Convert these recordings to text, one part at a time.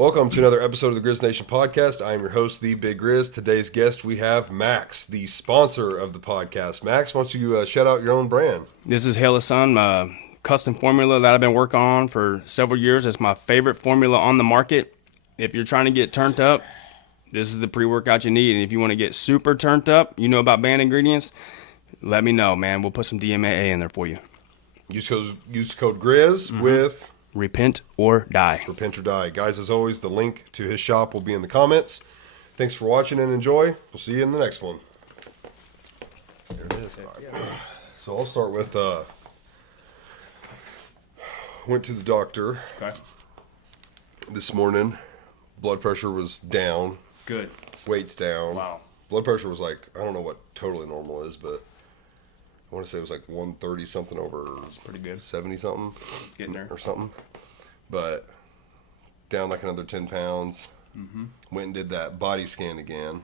Welcome to another episode of the Grizz Nation podcast. I am your host, The Big Grizz. Today's guest, we have Max, the sponsor of the podcast. Max, why don't you shout out your own brand? This is Hail the Sun, custom formula that I've been working on for several years. It's my favorite formula on the market. If you're trying to get turned up, this is the pre-workout you need. And if you want to get super turned up, you know about banned ingredients, let me know, man. We'll put some DMAA in there for you. Use code Grizz with Repent or Die. Repent or Die. Guys, as always, the link to his shop will be in the comments. Thanks for watching and enjoy. We'll see you in the next one. There it is. So I'll start with, went to the doctor Okay. this morning. Blood pressure was down. Good. Weight's down. Wow. Blood pressure was like, I don't know what totally normal is, but I want to say it was like 130 something over Pretty good. 70 something. Getting there. Or something. But down like another 10 pounds. Mm-hmm. Went and did that body scan again.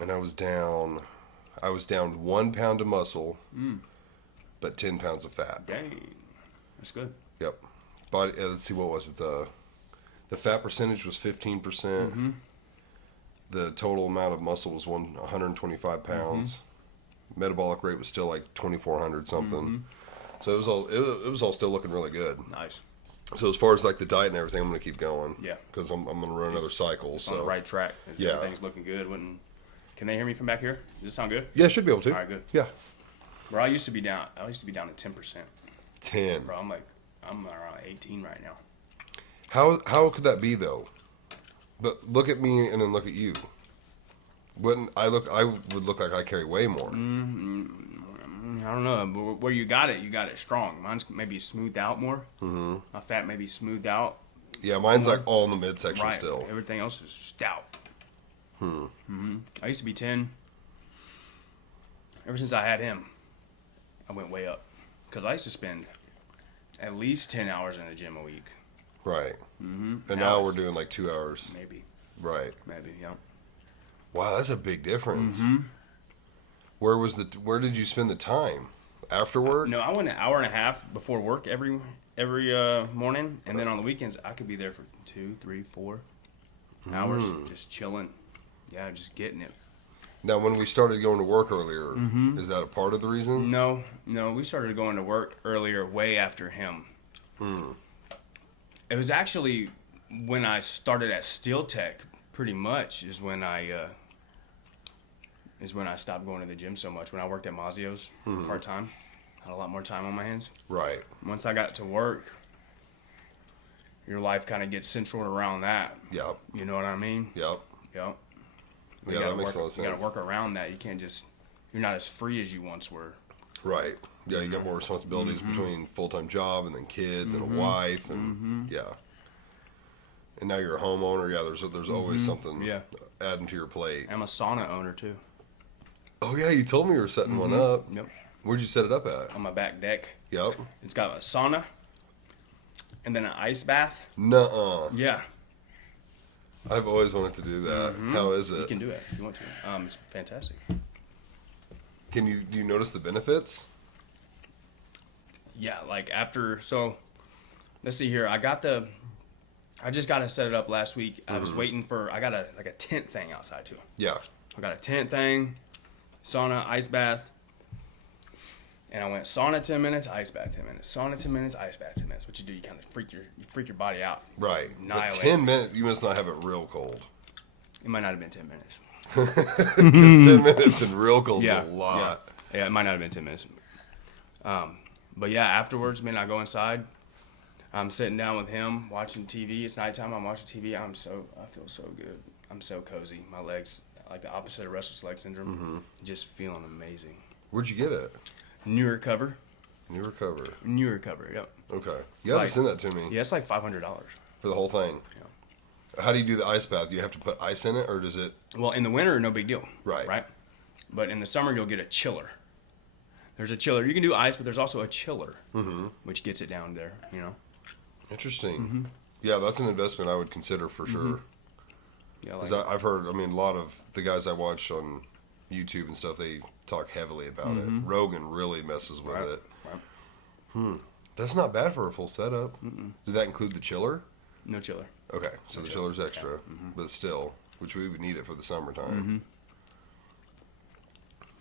And I was down 1 pound of muscle, but 10 pounds of fat. Dang. That's good. Yep. Body. Let's see, what was it? The fat percentage was 15%. Mm-hmm. The total amount of muscle was 125 pounds. Metabolic rate was still like 2,400 something. So it was all still looking really good. Nice. So as far as like the diet and everything, I'm gonna keep going. Yeah. Because I'm gonna run another cycle. So On the right track. Yeah. Everything's looking good. Can they hear me from back here? Does this sound good? yeah, should be able to. All right, good. Yeah. Bro, I used to be down to 10%. 10. Bro, I'm around 18 right now. How could that be though? But look at me and then look at you. Wouldn't I would look like I carry way more. I don't know, but where you got it strong. Mine's maybe smoothed out more. Mm-hmm. My fat maybe smoothed out. Yeah, mine's like all in the midsection Right. still. Everything else is stout. I used to be 10. Ever since I had him, I went way up. Because I used to spend at least 10 hours in the gym a week. Right. Mm-hmm. And now we're doing like 2 hours. Maybe, Right. yeah. Wow, that's a big difference. Mm-hmm. Where did you spend the time? After work? No, I went an hour and a half before work every morning, and then on the weekends I could be there for 2, 3, 4 hours, just chilling. Yeah, just getting it. Now, when we started going to work earlier, is that a part of the reason? No, we started going to work earlier, way after him. It was actually when I started at Steel Tech, pretty much, is when I stopped going to the gym so much. When I worked at Mazio's part-time, had a lot more time on my hands. Right. Once I got to work, your life kind of gets centered around that. Yep. You know what I mean? Yep. Yep. Yeah, that makes a lot of sense. You got to work around that. You can't you're not as free as you once were. Right. Yeah, you got more responsibilities between full-time job and then kids and a wife and yeah. And now you're a homeowner. Yeah, there's always something adding to your plate. I'm a sauna owner too. Oh yeah, you told me you were setting one up. Yep. Where'd you set it up at? On my back deck. Yep. It's got a sauna and then an ice bath. Nuh-uh. Yeah. I've always wanted to do that. How is You it? can do it if you want to. It's fantastic. Do you notice the benefits? Yeah, like so let's see here. I just got to set it up last week. I was waiting I got a tent thing outside too. Yeah. I got a tent thing, sauna, ice bath. And I went sauna 10 minutes, ice bath 10 minutes. Sauna 10 minutes, ice bath 10 minutes. What you do, you kind of freak your body out. Right. But Annihilate 10 minutes, you must not have it real cold. It might not have been 10 minutes. Because 10 minutes in real cold is a lot. Yeah, it might not have been 10 minutes. But yeah, afterwards, man, I go inside. I'm sitting down with him, watching TV. It's nighttime. I'm watching TV. I feel so good. I'm so cozy. My legs, like the opposite of restless leg syndrome, just feeling amazing. Where'd you get it? New Recover. New Recover. Yep. Okay. You have to send that to me. Yeah, it's like $500. For the whole thing. Yeah. How do you do the ice bath? Do you have to put ice in it, or does it? Well, in the winter, no big deal. Right. But in the summer, you'll get a chiller. There's a chiller. You can do ice, but there's also a chiller, which gets it down there, you know. Interesting. Yeah, that's an investment I would consider for sure. Yeah, Because I've heard, a lot of the guys I watch on YouTube and stuff, they talk heavily about it. Rogan really messes with it. Right. That's not bad for a full setup. Did that include the chiller? No chiller. Okay, so the chiller's extra, but still, which we would need it for the summertime.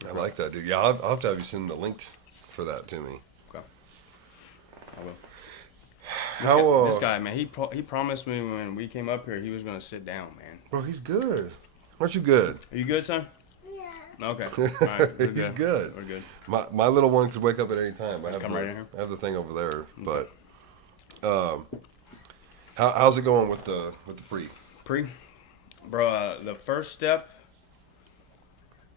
I like that, dude. Yeah, I'll have to have you send the link for that to me. Okay. I will. This guy, man, he promised me when we came up here he was going to sit down, man. Bro, he's good. Aren't you good? Are you good, son? Yeah. Okay. All right. He's good. We're good. My little one could wake up at any time. I Come right in here. I have the thing over there, but how's it going with the pre? Bro, the first step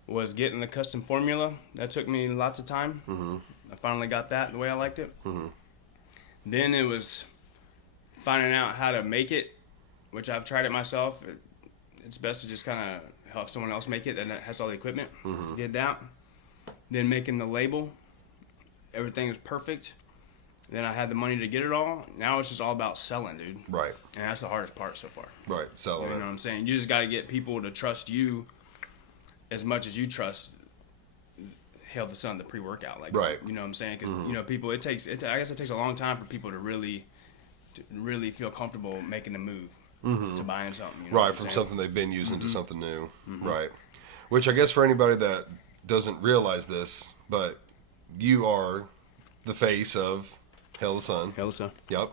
was getting the custom formula. That took me lots of time. I finally got that the way I liked it. Then it was finding out how to make it, which I've tried it myself. It's best to just kind of help someone else make it that has all the equipment. Did that. Then making the label. Everything was perfect. Then I had the money to get it all. Now it's just all about selling, dude. Right. And that's the hardest part so far. Right, selling You know what I'm saying? You just got to get people to trust you as much as you trust Hail the Sun, the pre-workout. Like, right. You know what I'm saying? Because, you know, people, I guess it takes a long time for people to really feel comfortable making the move to buying something. You know right, from something they've been using to something new. Right. Which I guess for anybody that doesn't realize this, but you are the face of Hail the Sun. Hail the Sun. Yep.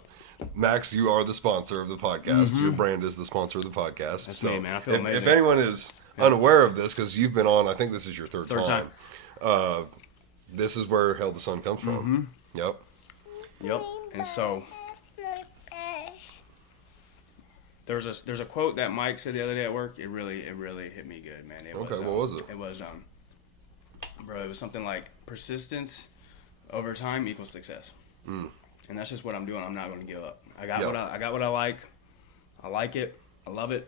Max, you are the sponsor of the podcast. Your brand is the sponsor of the podcast. That's me, man. I feel amazing. If anyone is unaware of this, because you've been on, I think this is your third time. This is where Hail the Sun comes from. Yep. And so there's a quote that Mike said the other day at work. It really hit me good, man. What was it? It was bro, it was something like persistence over time equals success. And that's just what I'm doing. I'm not going to give up. I got what I like. I like it. I love it.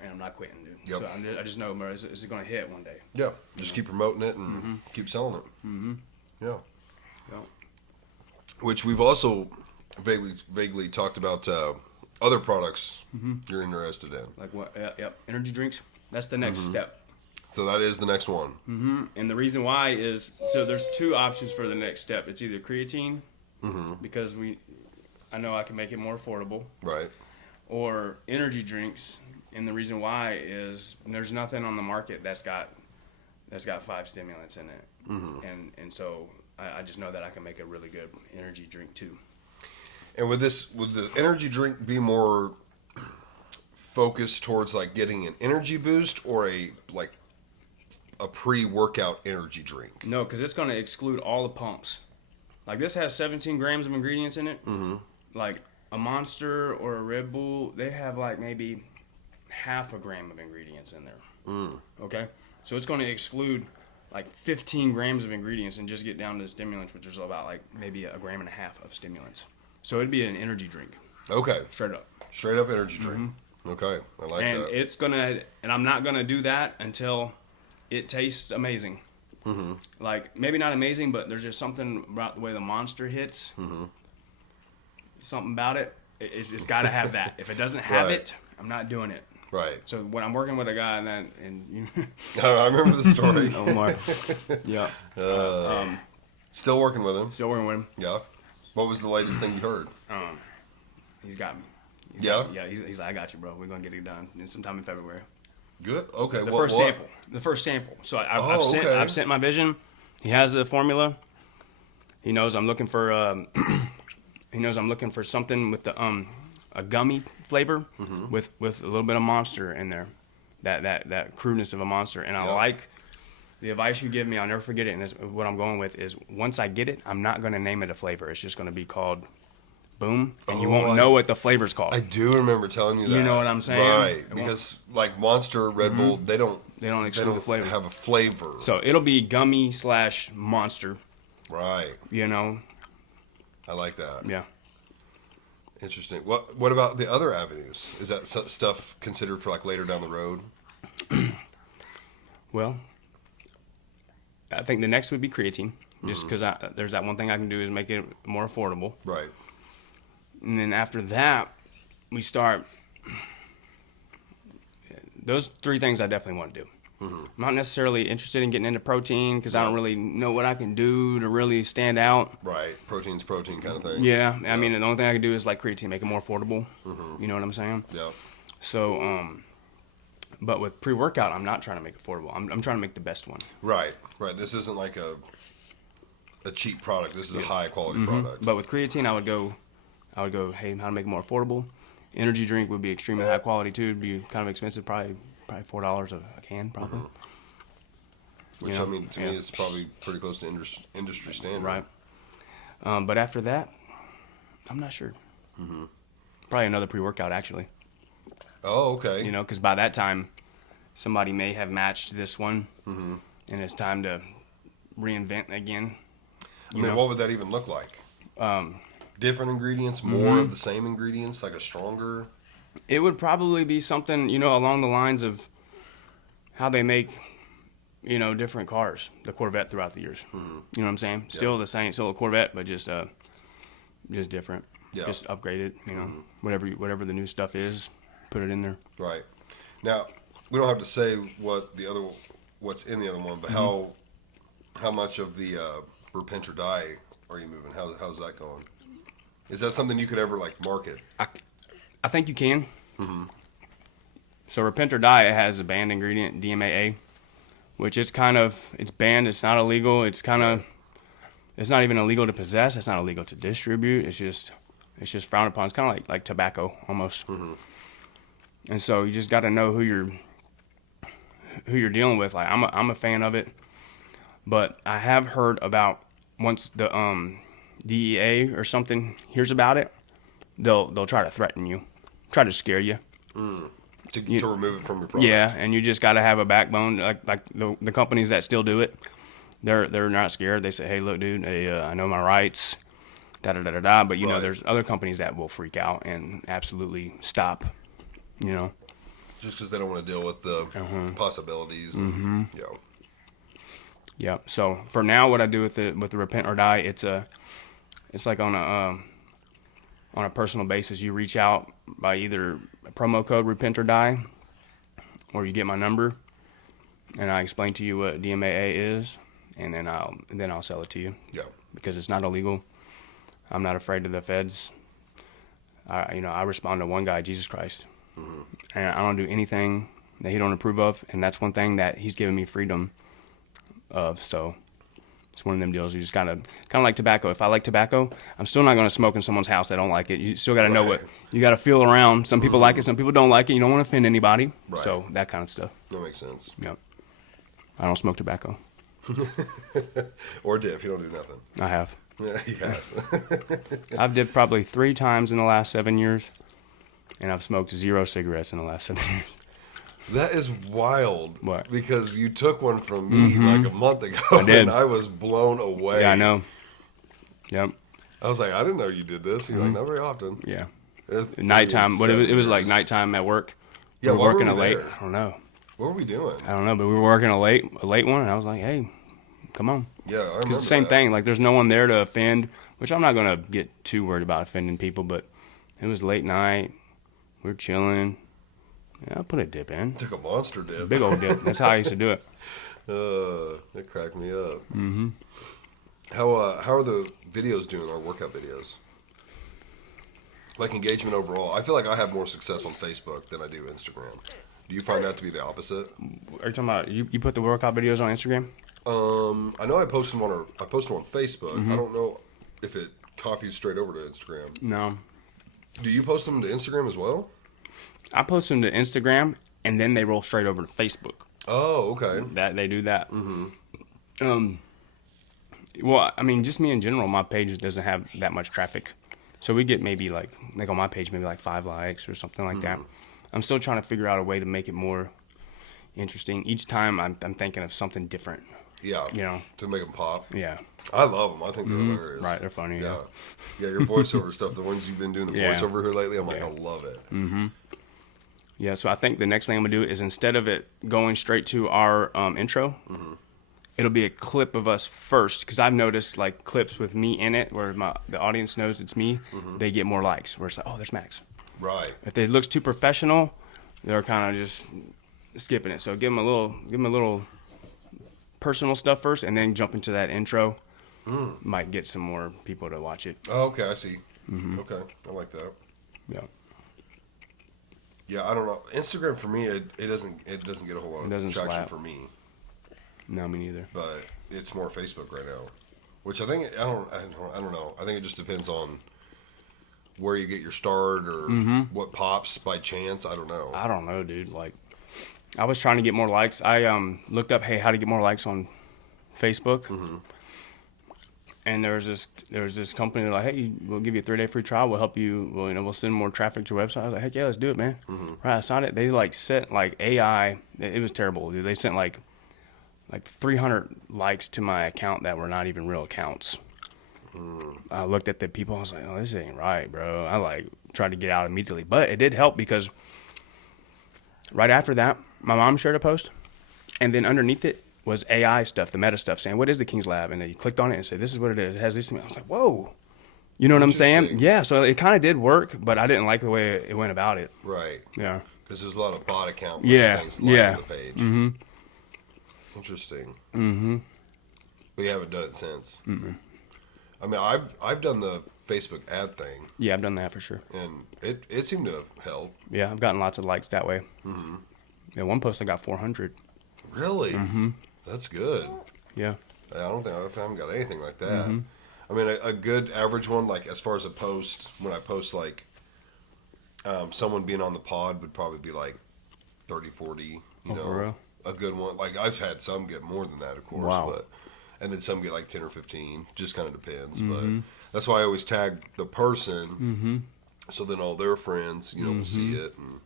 And I'm not quitting, dude. Yep. So I just know, bro, it's going to hit one day. Yeah. Just keep promoting it and keep selling it. Yeah. Which we've also vaguely talked about other products you're interested in. Like what? Yep. Energy drinks. That's the next step. So that is the next one. And the reason why is, so there's two options for the next step. It's either creatine, because I know I can make it more affordable. Right. Or energy drinks. And the reason why is there's nothing on the market that's got 5 stimulants in it. And so I just know that I can make a really good energy drink too. And would the energy drink be more focused towards like getting an energy boost or a pre-workout energy drink? No, because it's going to exclude all the pumps. Like this has 17 grams of ingredients in it. Like a Monster or a Red Bull, they have like maybe half a gram of ingredients in there. Okay? So it's going to exclude like 15 grams of ingredients and just get down to the stimulants, which is about like maybe a gram and a half of stimulants. So it'd be an energy drink. Okay. Straight up energy drink. Okay. I like and that. It's going to, and I'm not going to do that until it tastes amazing. Like maybe not amazing, but there's just something about the way the Monster hits. Something about it. It's got to have that. If it doesn't have it, I'm not doing it. Right. So when I'm working with a guy and you I remember the story. Omar. Yeah. Still working with him. Still working with him. Yeah. What was the latest thing you heard? He's got me. He's like, I got you, bro. We're gonna get it done sometime in February. Good. Okay. The first sample. So I've sent my vision. He has the formula. He knows I'm looking for. He knows I'm looking for something with the a gummy flavor with a little bit of Monster in there, that crudeness of a Monster. And I like the advice you give me. I'll never forget it. And what I'm going with is once I get it, I'm not going to name it a flavor. It's just going to be called Boom, and you won't know what the flavor's called. I do remember telling you that. You know what I'm saying? Right, because like Monster, Red Bull, they don't exclude the flavor. Have a flavor. So it'll be gummy / Monster. Right. You know. I like that. Yeah. Interesting. What about the other avenues? Is that stuff considered for like later down the road? Well, I think the next would be creatine, just because there's that one thing I can do is make it more affordable. Right. And then after that, we start. Those 3 things I definitely want to do. I'm not necessarily interested in getting into protein because I don't really know what I can do to really stand out. Right. Protein's protein kind of thing. Yeah. I mean, the only thing I can do is like creatine, make it more affordable. You know what I'm saying? Yeah. So, but with pre-workout, I'm not trying to make it affordable. I'm trying to make the best one. Right. This isn't like a cheap product. This is a high quality product. But with creatine, I would go, hey, how to make it more affordable? Energy drink would be extremely high quality too. It'd be kind of expensive, probably $4 a can, probably. Which, You know, I mean, to me is probably pretty close to industry standard. Right. But after that, I'm not sure. Probably another pre-workout, actually. Oh, okay. You know, because by that time, somebody may have matched this one, and it's time to reinvent again. I mean, what would that even look like? Different ingredients, more of the same ingredients, like a stronger... It would probably be something, you know, along the lines of how they make, you know, different cars, the Corvette throughout the years. You know what I'm saying? Still the same, still a Corvette, but just different. Yeah. Just upgraded, you know, whatever the new stuff is, put it in there. Right. Now, we don't have to say what's in the other one, but how much of the Repent or Die are you moving? How's that going? Is that something you could ever like market? I think you can. So Repent or Die has a banned ingredient, DMAA, which is it's banned. It's not illegal. It's not even illegal to possess. It's not illegal to distribute. It's just frowned upon. It's kind of like tobacco almost. And so you just got to know who you're dealing with. Like I'm a fan of it, but I have heard about once the DEA or something hears about it, they'll try to threaten you, try to scare you. To remove it from your product. Yeah, and you just got to have a backbone. Like the companies that still do it, they're not scared. They say, hey, look, dude, I know my rights, da-da-da-da-da. But, you know, there's other companies that will freak out and absolutely stop, you know. Just because they don't want to deal with the possibilities. Yeah. Yeah. So for now, what I do with the Repent or Die, it's like on a personal basis. You reach out by either a promo code Repent or Die, or you get my number, and I explain to you what DMAA is, and then I'll sell it to you. Yeah. Because it's not illegal. I'm not afraid of the feds. I respond to one guy, Jesus Christ, and I don't do anything that he don't approve of, and that's one thing that he's given me freedom of. So it's one of them deals. You just kind of like tobacco. If I like tobacco, I'm still not going to smoke in someone's house that don't like it. You still got to know what you got to feel around. Some people like it, some people don't like it. You don't want to offend anybody. Right. So that kind of stuff. That makes sense. Yep. I don't smoke tobacco. Or dip. You don't do nothing. I have. Yeah, he has. I've dipped probably 3 times in the last 7 years, and I've smoked 0 cigarettes in the last 7 years. That is wild. What? Because you took one from me like a month ago, I did. and I was blown away. Yeah, I know. Yep. I was like, I didn't know you did this. You're like, not very often. Yeah. It's Nighttime. But it was years. like nighttime at work. Yeah, we were why were working we a late. there? I don't know. What were we doing? I don't know, but we were working a late one, and I was like, hey, come on. Yeah, I remember. Because it's the same thing. Like, there's no one there to offend, which I'm not going to get too worried about offending people, but it was late night. We were chilling. Yeah, I put a dip in. Took a monster dip. Big old dip. That's how I used to do it. That cracked me up. How are the videos doing, our workout videos? Like engagement overall. I feel like I have more success on Facebook than I do Instagram. Do you find that to be the opposite? Are you talking about you put the workout videos on Instagram? I know I post them on Facebook. I don't know if it copies straight over to Instagram. No. Do you post them to Instagram as well? I post them to Instagram, and then they roll straight over to Facebook. Oh, okay. That they do that. Well, I mean, just me in general, my page doesn't have that much traffic. So we get maybe like on my page, maybe like 5 likes or something like that. I'm still trying to figure out a way to make it more interesting. Each time I'm thinking of something different. Yeah. You know. To make them pop. Yeah. I love them. I think they're hilarious. Right, they're funny. Yeah. Yeah, your voiceover stuff, the ones you've been doing the voiceover here lately, I'm like, I love it. Yeah, so I think the next thing I'm going to do is instead of it going straight to our intro, it'll be a clip of us first. Because I've noticed like clips with me in it where the audience knows it's me, they get more likes. Where it's like, oh, there's Max. Right. If it looks too professional, they're kind of just, skipping it. So give them a little personal stuff first, and then jump into that intro. Might get some more people to watch it. Oh, okay, I see. Okay, I like that. Yeah. Yeah, I don't know. Instagram for me, it doesn't get a whole lot of traction slap. for me. No, me neither. But it's more Facebook right now, which I think I don't know. I think it just depends on where you get your start or what pops by chance. I don't know. I don't know, dude. Like, I was trying to get more likes. I looked up, hey, how to get more likes on Facebook. And there was this company that like, hey, we'll give you a 3-day free trial. We'll help you. We'll send more traffic to your website. I was like, heck yeah, let's do it, man. Right, I signed it. They like sent like AI. It was terrible, dude. They sent like 300 likes to my account that were not even real accounts. I looked at the people. I was like, oh, this ain't right, bro. I like tried to get out immediately, but it did help because right after that, my mom shared a post, and then underneath it was AI stuff, the meta stuff, saying, what is the King's Lab? And then you clicked on it and said, this is what it is. It has this. I was like, whoa. You know what I'm saying? Yeah, so it kind of did work, but I didn't like the way it went about it. Right. Yeah. Because there's a lot of bot account things yeah. on the page. Interesting. But you haven't done it since. I mean, I've done the Facebook ad thing. Yeah, I've done that for sure. And it seemed to help. Yeah, I've gotten lots of likes that way. Yeah, one post I got 400. Really? That's good. Yeah. I haven't got anything like that. I mean, a good average one, like as far as a post, when I post like someone being on the pod would probably be like 30, 40, you know. For real? A good one. Like I've had some get more than that, of course. Wow. And then some get like 10 or 15. Just kind of depends. But that's why I always tag the person. So then all their friends, you know, will see it and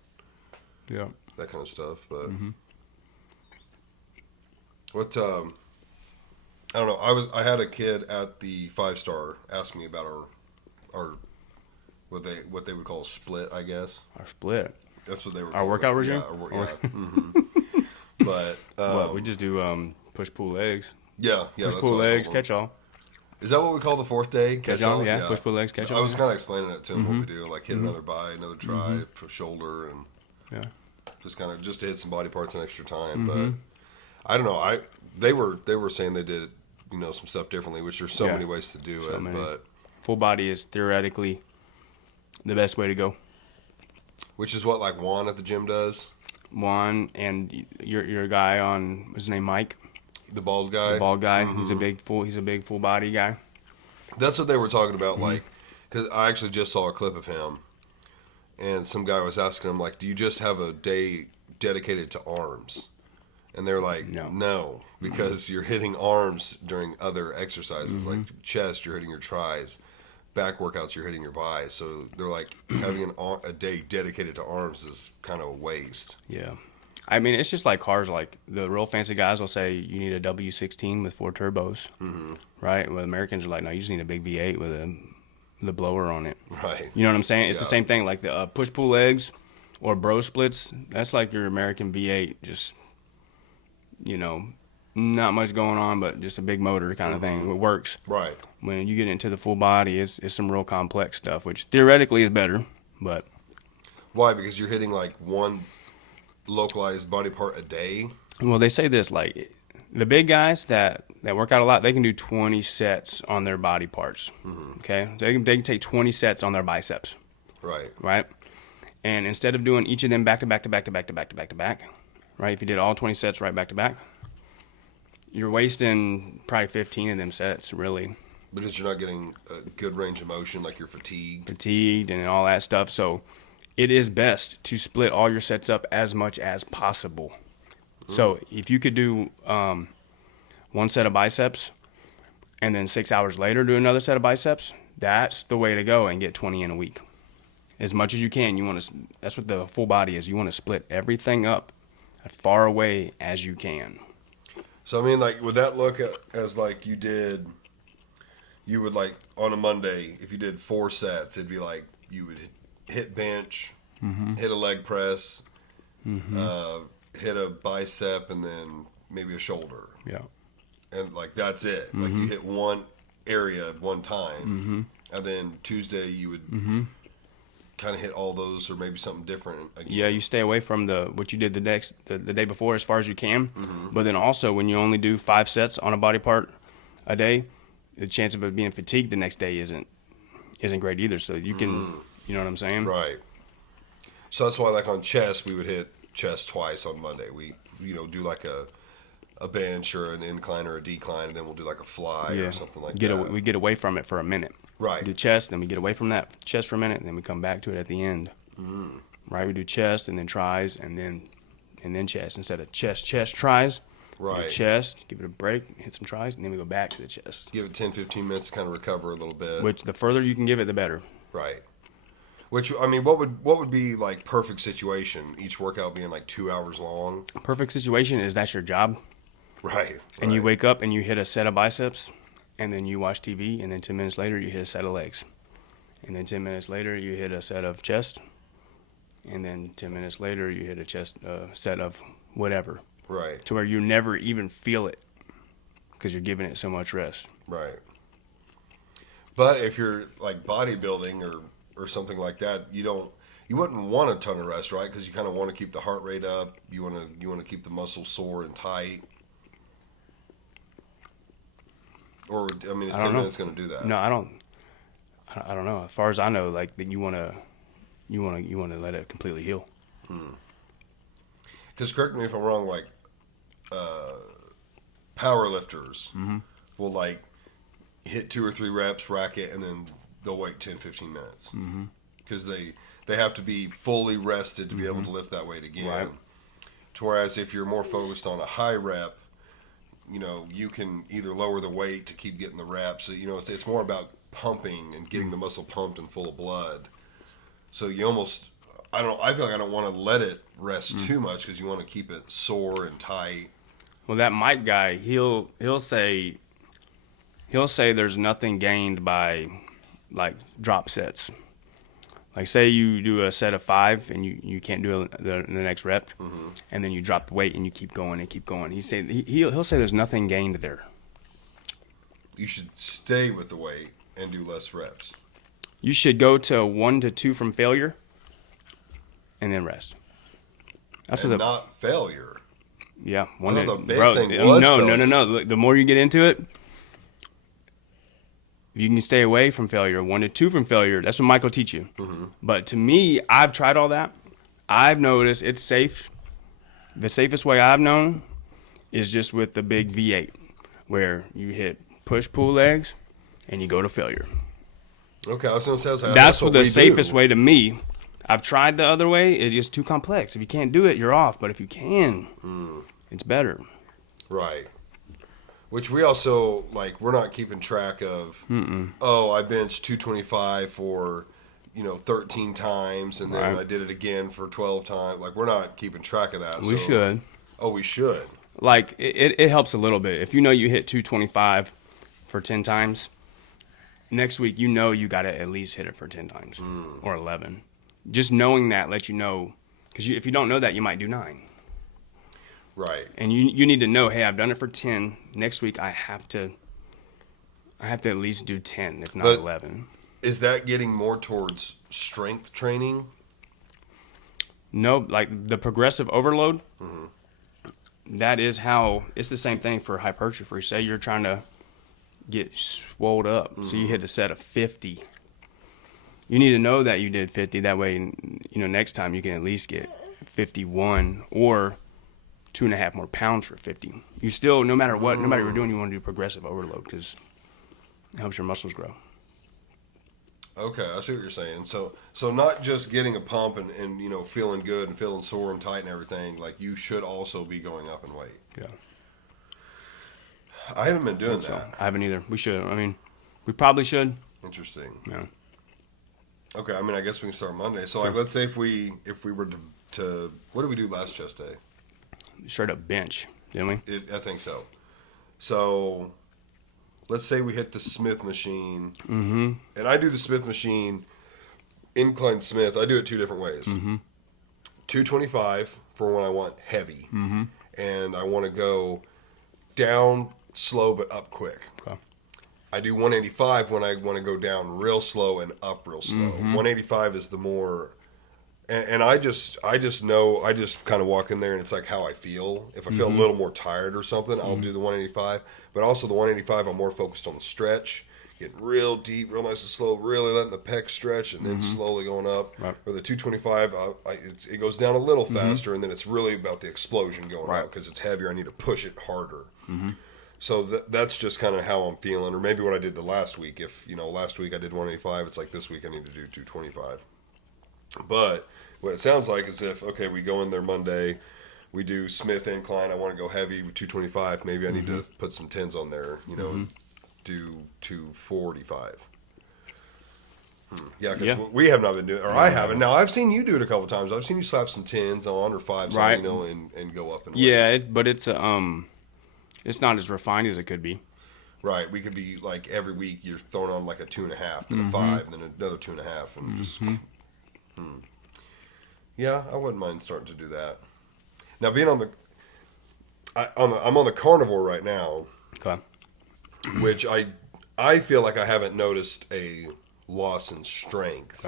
Yeah. that kind of stuff. But what I don't know. I had a kid at the 5-star ask me about our what they would call a split, I guess. Our split. That's what they were. Our workout regime. But What, we just do push pull legs. Yeah, Push pull legs, catch all. Is that what we call the 4th day? Catch all, yeah. Push pull legs, catch all. I was kind of explaining it to him what we do, like hit another bi, another tri, shoulder, and just to hit some body parts in extra time. But I don't know. They were saying they did some stuff differently, which there's so many ways to do it. But full body is theoretically the best way to go. Which is what like Juan at the gym does. Juan and your guy on what's his name, Mike. The bald guy. He's a big full body guy. That's what they were talking about, like, because I actually just saw a clip of him, and some guy was asking him, like, do you just have a day dedicated to arms? And they're like, no, because you're hitting arms during other exercises, like chest, you're hitting your tris, back workouts, you're hitting your buys. So they're like, having a day dedicated to arms is kind of a waste. Yeah. I mean, it's just like cars. Like the real fancy guys will say you need a W16 with 4 turbos, right? Well, Americans are like, no, you just need a big V8 with the blower on it. Right. You know what I'm saying? It's the same thing. Like the push-pull legs or bro splits, that's like your American V8. Just, not much going on, but just a big motor kind of thing. It works. Right. When you get into the full body, it's some real complex stuff, which theoretically is better, but... Why? Because you're hitting like one localized body part a day? Well, they say this, like, the big guys that work out a lot, they can do 20 sets on their body parts, okay? They can take 20 sets on their biceps. Right? And instead of doing each of them back to back to back to back to back to back to back, right? If you did all 20 sets right back to back, you're wasting probably 15 of them sets, really. Because you're not getting a good range of motion, like you're fatigued and all that stuff. So it is best to split all your sets up as much as possible. So if you could do one set of biceps and then 6 hours later do another set of biceps, that's the way to go and get 20 in a week. As much as you can. That's what the full body is. You want to split everything up as far away as you can. So, I mean, like, would that look as like you would like on a Monday, if you did 4 sets, it'd be like you would hit bench, hit a leg press, hit a bicep, and then maybe a shoulder. Yeah. And like that's it. Like you hit one area at one time, and then Tuesday you would kind of hit all those, or maybe something different again. Yeah, you stay away from what you did the day before as far as you can. But then also, when you only do 5 sets on a body part a day, the chance of it being fatigued the next day isn't great either. So you can, you know what I'm saying? Right. So that's why, like on chest, we would hit chest twice on Monday. We, do like a bench or an incline or a decline, and then we'll do like a fly or something like that. We get away from it for a minute. Right. We do chest, then we get away from that chest for a minute, and then we come back to it at the end. Right. We do chest and then tries and then chest instead of chest tries. Right. We do chest, give it a break, hit some tries, and then we go back to the chest. Give it 10, 15 minutes to kind of recover a little bit. Which the further you can give it, the better. Right. Which, I mean, what would be like perfect situation? Each workout being like 2 hours long. Perfect situation is that's your job. Right. And you wake up and you hit a set of biceps, and then you watch TV, and then 10 minutes later you hit a set of legs. And then 10 minutes later you hit a set of chest, and then 10 minutes later you hit a chest set of whatever. Right. To where you never even feel it because you're giving it so much rest. Right. But if you're like bodybuilding or something like that, you wouldn't want a ton of rest, right? Because you kind of want to keep the heart rate up. You want to keep the muscles sore and tight. Or I mean, is 10 minutes going to do that? No, I don't know. As far as I know, like that you want to let it completely heal. Because correct me if I'm wrong, like power lifters will like hit 2 or 3 reps, rack it, and then they'll wait 10, 15 minutes because they have to be fully rested to be able to lift that weight again. Right. Whereas if you're more focused on a high rep, you can either lower the weight to keep getting the reps. So, it's more about pumping and getting the muscle pumped and full of blood. So you almost, I feel like I don't want to let it rest too much because you want to keep it sore and tight. Well, that Mike guy, he'll say there's nothing gained by like drop sets. Like say you do a set of 5 and you can't do the next rep, and then you drop the weight and you keep going and keep going. He'll say there's nothing gained there. You should stay with the weight and do less reps. You should go to 1 to 2 from failure, and then rest. That's and not failure. Yeah, the big thing was failure. No. The more you get into it, you can stay away from failure. 1 to 2 from failure. That's what Mike will teach you. But to me, I've tried all that. I've noticed it's safe. The safest way I've known is just with the big V8, where you hit push-pull legs and you go to failure. Okay, I was going to say that's what the safest way to me. I've tried the other way. It's just too complex. If you can't do it, you're off. But if you can, it's better. Right. Which we also, like, we're not keeping track of, I benched 225 for, 13 times, and then I did it again for 12 times. Like, we're not keeping track of that. We should. Oh, we should. Like, it helps a little bit. If you know you hit 225 for 10 times, next week you got to at least hit it for 10 times or 11. Just knowing that lets you know, because if you don't know that, you might do 9. Right. And you need to know, hey, I've done it for 10. Next week I have to at least do 10, if not 11. Is that getting more towards strength training? No, like the progressive overload. That is how it's the same thing for hypertrophy. Say you're trying to get swolled up, so you hit a set of 50. You need to know that you did 50. That way, next time you can at least get 51 or 2.5 more pounds for 50. You still, no matter what you're doing, you want to do progressive overload because it helps your muscles grow. Okay, I see what you're saying. So not just getting a pump and feeling good and feeling sore and tight and everything. Like you should also be going up in weight. Yeah. I haven't been doing that. I haven't either. We should. I mean, we probably should. Interesting. Yeah. Okay, I mean, I guess we can start Monday. So, like, let's say if we were to what did we do last chest day? Straight up bench, didn't we? I think so. So, let's say we hit the Smith machine, and I do the Smith machine, incline Smith. I do it 2 different ways. 225 for when I want heavy, and I want to go down slow but up quick. Okay. I do 185 when I want to go down real slow and up real slow. 185 is the more, and I just know, I just kind of walk in there and it's like how I feel. If I feel a little more tired or something, I'll do the 185. But also the 185, I'm more focused on the stretch, getting real deep, real nice and slow, really letting the pec stretch, and then slowly going up. Right. Or the 225, it goes down a little faster, and then it's really about the explosion going out because it's heavier. I need to push it harder. So that's just kind of how I'm feeling, or maybe what I did the last week. If last week I did 185, it's like this week I need to do 225. But what it sounds like is if we go in there Monday, we do Smith incline. I want to go heavy with 225. Maybe I need to put some 10s on there. Do 245. Yeah, because we have not been doing, or I haven't. Now I've seen you do it a couple times. I've seen you slap some 10s on or 5s on, and go up and but it's it's not as refined as it could be. Right, we could be like every week you're throwing on like a 2.5, then a 5, and then another 2.5, and just. Yeah, I wouldn't mind starting to do that. Now being I'm on the carnivore right now, which I feel like I haven't noticed a loss in strength.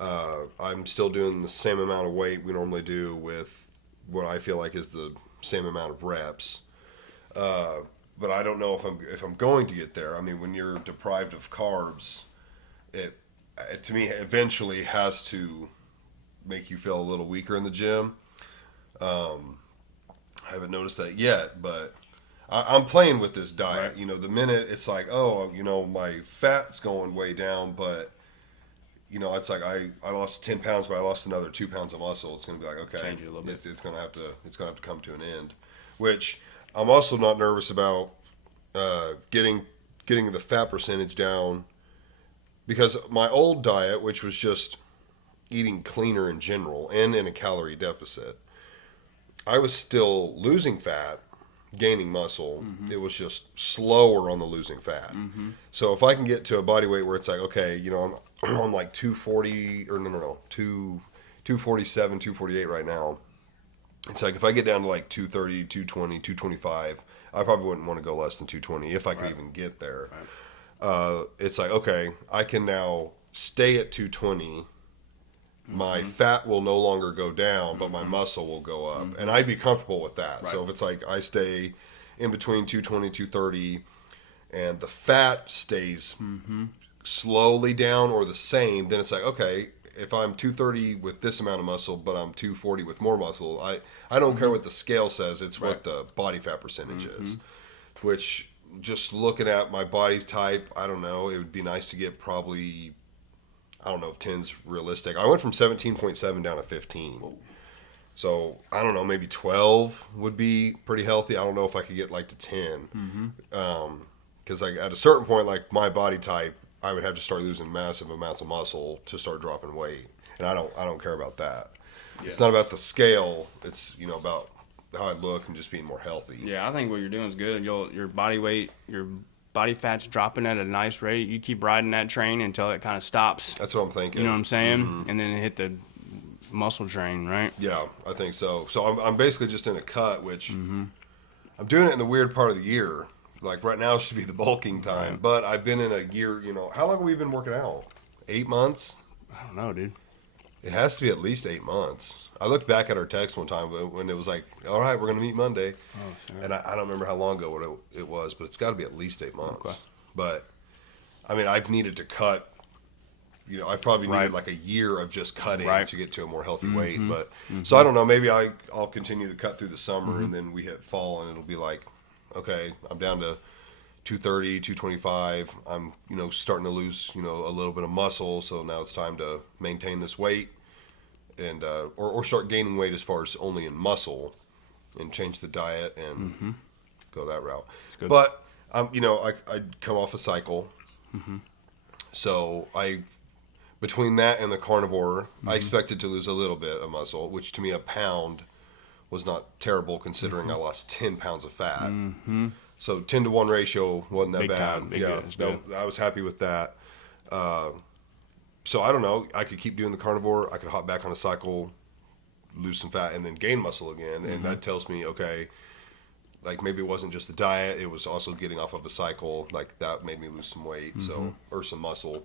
I'm still doing the same amount of weight we normally do with what I feel like is the same amount of reps. But I don't know if I'm going to get there. I mean, when you're deprived of carbs, it to me eventually has to make you feel a little weaker in the gym. I haven't noticed that yet, but I'm playing with this diet. Right. The minute it's like, my fat's going way down, but it's like I lost 10 pounds, but I lost another 2 pounds of muscle. It's going to be like, okay, change it a little bit. It's going to have to come to an end, which I'm also not nervous about getting the fat percentage down, because my old diet, which was just eating cleaner in general and in a calorie deficit, I was still losing fat, gaining muscle. It was just slower on the losing fat. So if I can get to a body weight where it's like, okay, I'm like 240 or 247, 248 right now. It's like if I get down to like 230, 220, 225, I probably wouldn't want to go less than 220 if I could even get there. It's like, okay, I can now stay at 220. My fat will no longer go down, but my muscle will go up. And I'd be comfortable with that. So if it's like I stay in between 220, 230, and the fat stays slowly down or the same, then it's like, okay, if I'm 230 with this amount of muscle, but I'm 240 with more muscle, I don't care what the scale says. It's what the body fat percentage is. Which, just looking at my body type, I don't know, it would be nice to get probably, I don't know if 10's realistic. I went from 17.7 down to 15. So, I don't know, maybe 12 would be pretty healthy. I don't know if I could get like to 10. Because at a certain point, like my body type, I would have to start losing massive amounts of muscle to start dropping weight. And I don't care about that. Yeah. It's not about the scale. It's, about how I look and just being more healthy. Yeah, I think what you're doing is good. Your body weight, your body fat's dropping at a nice rate. You keep riding that train until it kind of stops. That's what I'm thinking. You know what I'm saying? And then hit the muscle train, right? Yeah, I think so. So I'm basically just in a cut, which I'm doing it in the weird part of the year. Like right now should be the bulking time, but I've been in a year, how long have we been working out? 8 months? I don't know, dude. It has to be at least 8 months. I looked back at our text one time when it was like, all right, we're going to meet Monday. Oh, sure. And I don't remember how long ago it was, but it's got to be at least 8 months. Okay. But, I mean, I've needed to cut, I've probably needed like a year of just cutting to get to a more healthy weight. But so I don't know, maybe I'll continue the cut through the summer and then we hit fall and it'll be like, okay, I'm down to 230, 225. I'm, starting to lose, a little bit of muscle. So now it's time to maintain this weight and, or start gaining weight as far as only in muscle and change the diet and go that route. But, I come off a cycle. So between that and the carnivore, I expected to lose a little bit of muscle, which to me, a pound was not terrible considering I lost 10 pounds of fat. So 10 to 1 ratio wasn't that bad. I was happy with that. So I don't know. I could keep doing the carnivore. I could hop back on a cycle, lose some fat, and then gain muscle again. And that tells me, okay, like maybe it wasn't just the diet, it was also getting off of a cycle. Like that made me lose some weight, so or some muscle.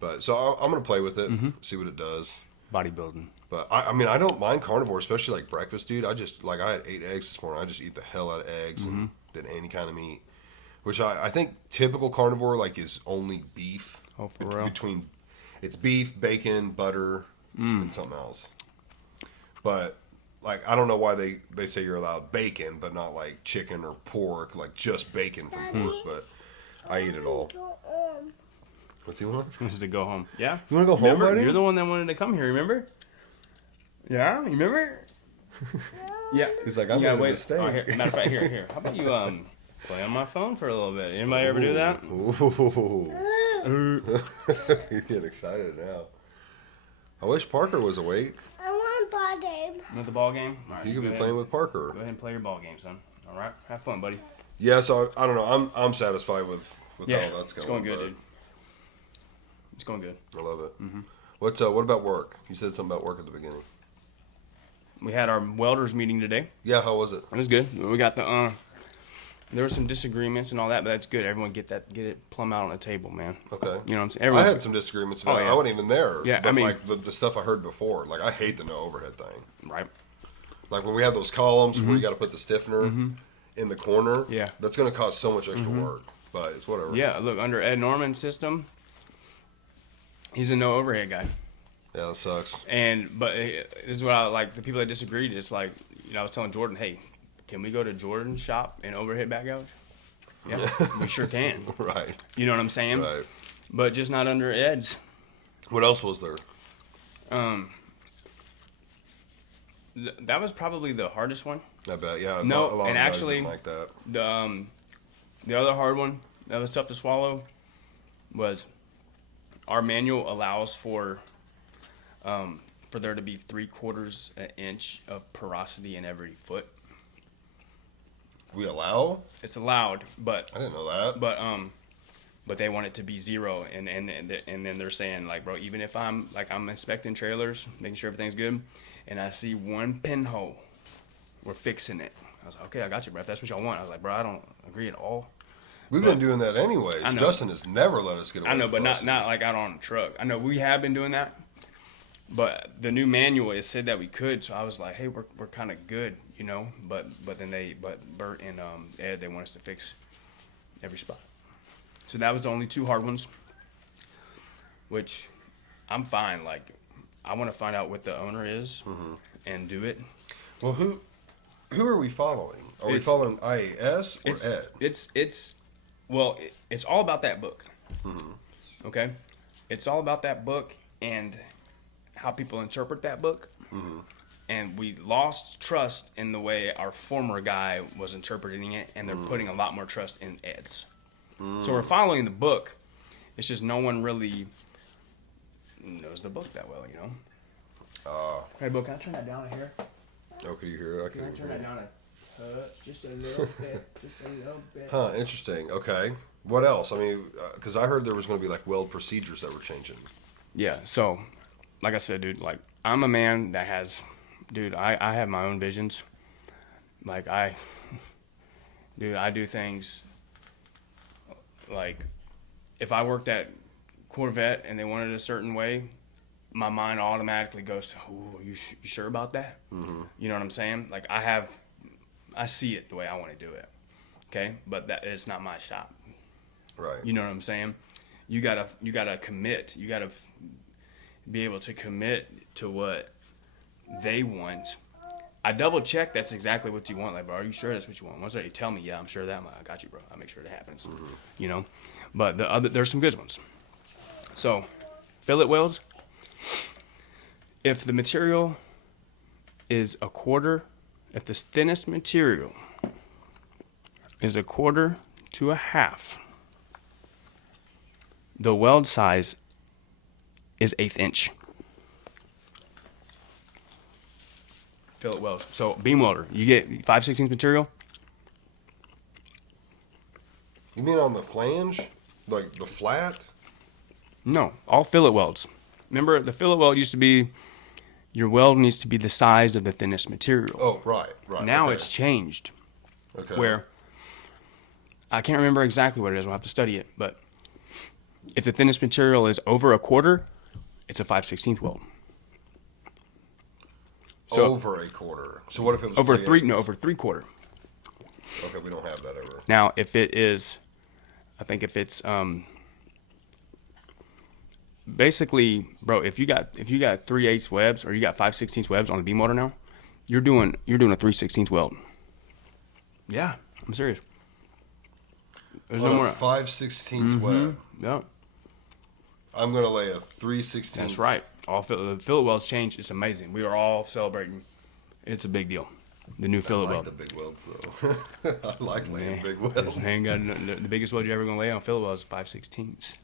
But so I'm gonna play with it, see what it does. Bodybuilding. But I mean, I don't mind carnivore, especially like breakfast, dude. I just like I had 8 eggs this morning. I just eat the hell out of eggs and than any kind of meat. Which I think typical carnivore like is only beef. Oh, for real? Between it's beef, bacon, butter, and something else. But like I don't know why they say you're allowed bacon, but not like chicken or pork, like just bacon from pork. But I eat it all. What's he want? He wants to go home. Yeah. You want to go home, Remember? buddy? You're the one that wanted to come here. Remember? Yeah. You remember? Yeah. He's like, I'm Yeah. going to Wait. stay. Oh, here. Matter of fact, here. How about you play on my phone for a little bit? Anybody ever do that? Ooh. He's getting excited now. I wish Parker was awake. I want ball game. With the ball game? All right, He could go be ahead. playing with Parker. Go ahead and play your ball game, son. All right. Have fun, buddy. Yeah, so I don't know. I'm satisfied with Yeah. how that's going. It's going good, but dude. It's going good. I love it. What about work? You said something about work at the beginning. We had our welders meeting today. Yeah, how was it? It was good. We got the there were some disagreements and all that, but that's good. Everyone get it plumb out on the table, man. Okay. You know what I'm saying? I Everyone's, had some disagreements about it. yeah. I wasn't even there. Yeah, but I mean- like the stuff I heard before. Like I hate the no overhead thing. right. Like when we have those columns where you got to put the stiffener in the corner. Yeah. That's going to cause so much extra work, but it's whatever. Yeah, look, under Ed Norman's system, he's a no overhead guy. Yeah, that sucks. But this is what I like. The people that disagreed, it's like, I was telling Jordan, hey, can we go to Jordan's shop and overhead back gouge? Yeah, we sure can. Right. You know what I'm saying? Right. But just not under Ed's. What else was there? That was probably the hardest one. I bet. Yeah. No, a lot and of guys actually- didn't like that. The other hard one that was tough to swallow was our manual allows for there to be 3/4 an inch of porosity in every foot. We allow? It's allowed, but I didn't know that. but they want it to be 0, and then they're saying like, bro, even if I'm inspecting trailers, making sure everything's good, and I see one pinhole, we're fixing it. I was like, okay, I got you, bro. If that's what y'all want, I was like, bro, I don't agree at all. We've been doing that anyways. I know. Justin has never let us get away I know, with but porosity. not like out on a truck. I know we have been doing that, but the new manual it said that we could. So I was like, hey, we're kind of good, you know. But Bert and Ed, they want us to fix every spot. So that was the only 2 hard ones, which I'm fine. Like I want to find out what the owner is and do it. Well, who are we following? Are we It's- following IAS or Ed? It's all about that book. Okay, it's all about that book and how people interpret that book. And we lost trust in the way our former guy was interpreting it, and they're putting a lot more trust in Ed's. So we're following the book. It's just no one really knows the book that well, you know. Hey, Bo, can I turn that down here? Oh, could you hear it? I Can I couldn't turn hear that it. down just a little bit? Just a little bit. Huh, interesting. Okay. What else? I mean, because I heard there was going to be like weld procedures that were changing. Yeah, so, like I said, dude, like, I'm a man that has, dude, I have my own visions. Like, I do things, like, if I worked at Corvette and they wanted it a certain way, my mind automatically goes to, oh, you sure about that? You know what I'm saying? Like, I see it the way I want to do it, okay? But that it's not my shop. Right. You know what I'm saying? You gotta commit. You gotta be able to commit to what they want. I double check that's exactly what you want. Like, bro, are you sure that's what you want? Once they tell me, yeah, I'm sure of that, I'm like, I got you, bro. I'll make sure that happens. You know? But there's some good ones. So, fillet welds. If the material is a quarter, if the thinnest material is a quarter to a half, the weld size is 1/8 inch. Fillet weld. So beam welder, you get 5/16 material. You mean on the flange? Like the flat? No, all fillet welds. Remember, the fillet weld used to be your weld needs to be the size of the thinnest material. Oh, right. Now okay. it's changed. Okay. where I can't remember exactly what it is. We'll have to study it. But if the thinnest material is over a quarter, it's a 5/16 weld. So over a quarter. So what if it was over 3/8? over 3/4. Okay, we don't have that ever. Now, if it is, I think if it's basically, bro, if you got 3/8 webs or you got 5/16 webs on the beam welder now, you're doing a 3/16 weld. Yeah, I'm serious. There's On no a more. 5/16 web, No, I'm gonna lay a 3/16. that's right. All the fillet welds changed. It's amazing. We are all celebrating. It's a big deal. The new I fillet like weld. the big welds though. I like laying Man, big welds. ain't got the biggest weld you're ever gonna lay on fillet weld is 5/16.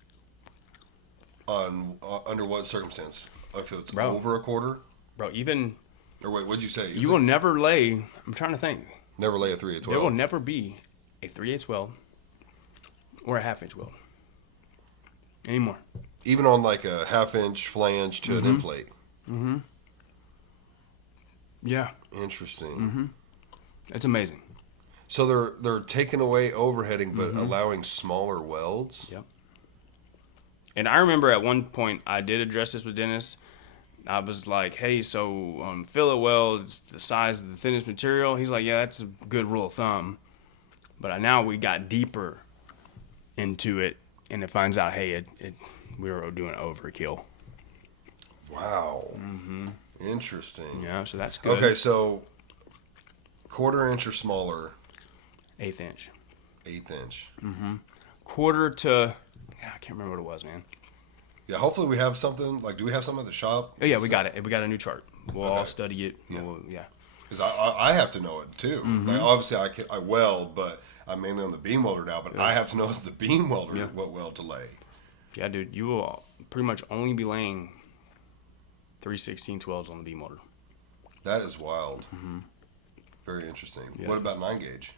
On under what circumstance? If it's Bro. over a quarter, Bro, even or wait, what'd you say? Is you it will never lay. I'm trying to think. never lay a 3/8 There will weld. never be a 3/8 weld or a 1/2 inch weld anymore. Even on like a 1/2 inch flange to an end plate. Yeah, Interesting. it's amazing. So they're taking away overheading, but allowing smaller welds. Yep. And I remember at one point I did address this with Dennis. I was like, "Hey, so fillet welds, the size of the thinnest material." He's like, "Yeah, that's a good rule of thumb." But now we got deeper into it, and it finds out, hey, we were doing overkill. Wow. Interesting. Yeah, so that's good. Okay, so 1/4 inch or smaller, 1/8 inch. 1/8 inch. Quarter to, I can't remember what it was, man. Yeah, hopefully we have something. Like, do we have something at the shop? Oh, yeah, we got it. We got a new chart. We'll all Okay. study it. Yeah. Yeah. Because I have to know it too. Like, obviously I weld, but I'm mainly on the beam welder now. But I have to know as the beam welder Yeah. what weld to lay. Yeah, dude, you will pretty much only be laying 3/16 welds on the beam welder. That is wild. Very interesting. Yeah. What about 9 gauge?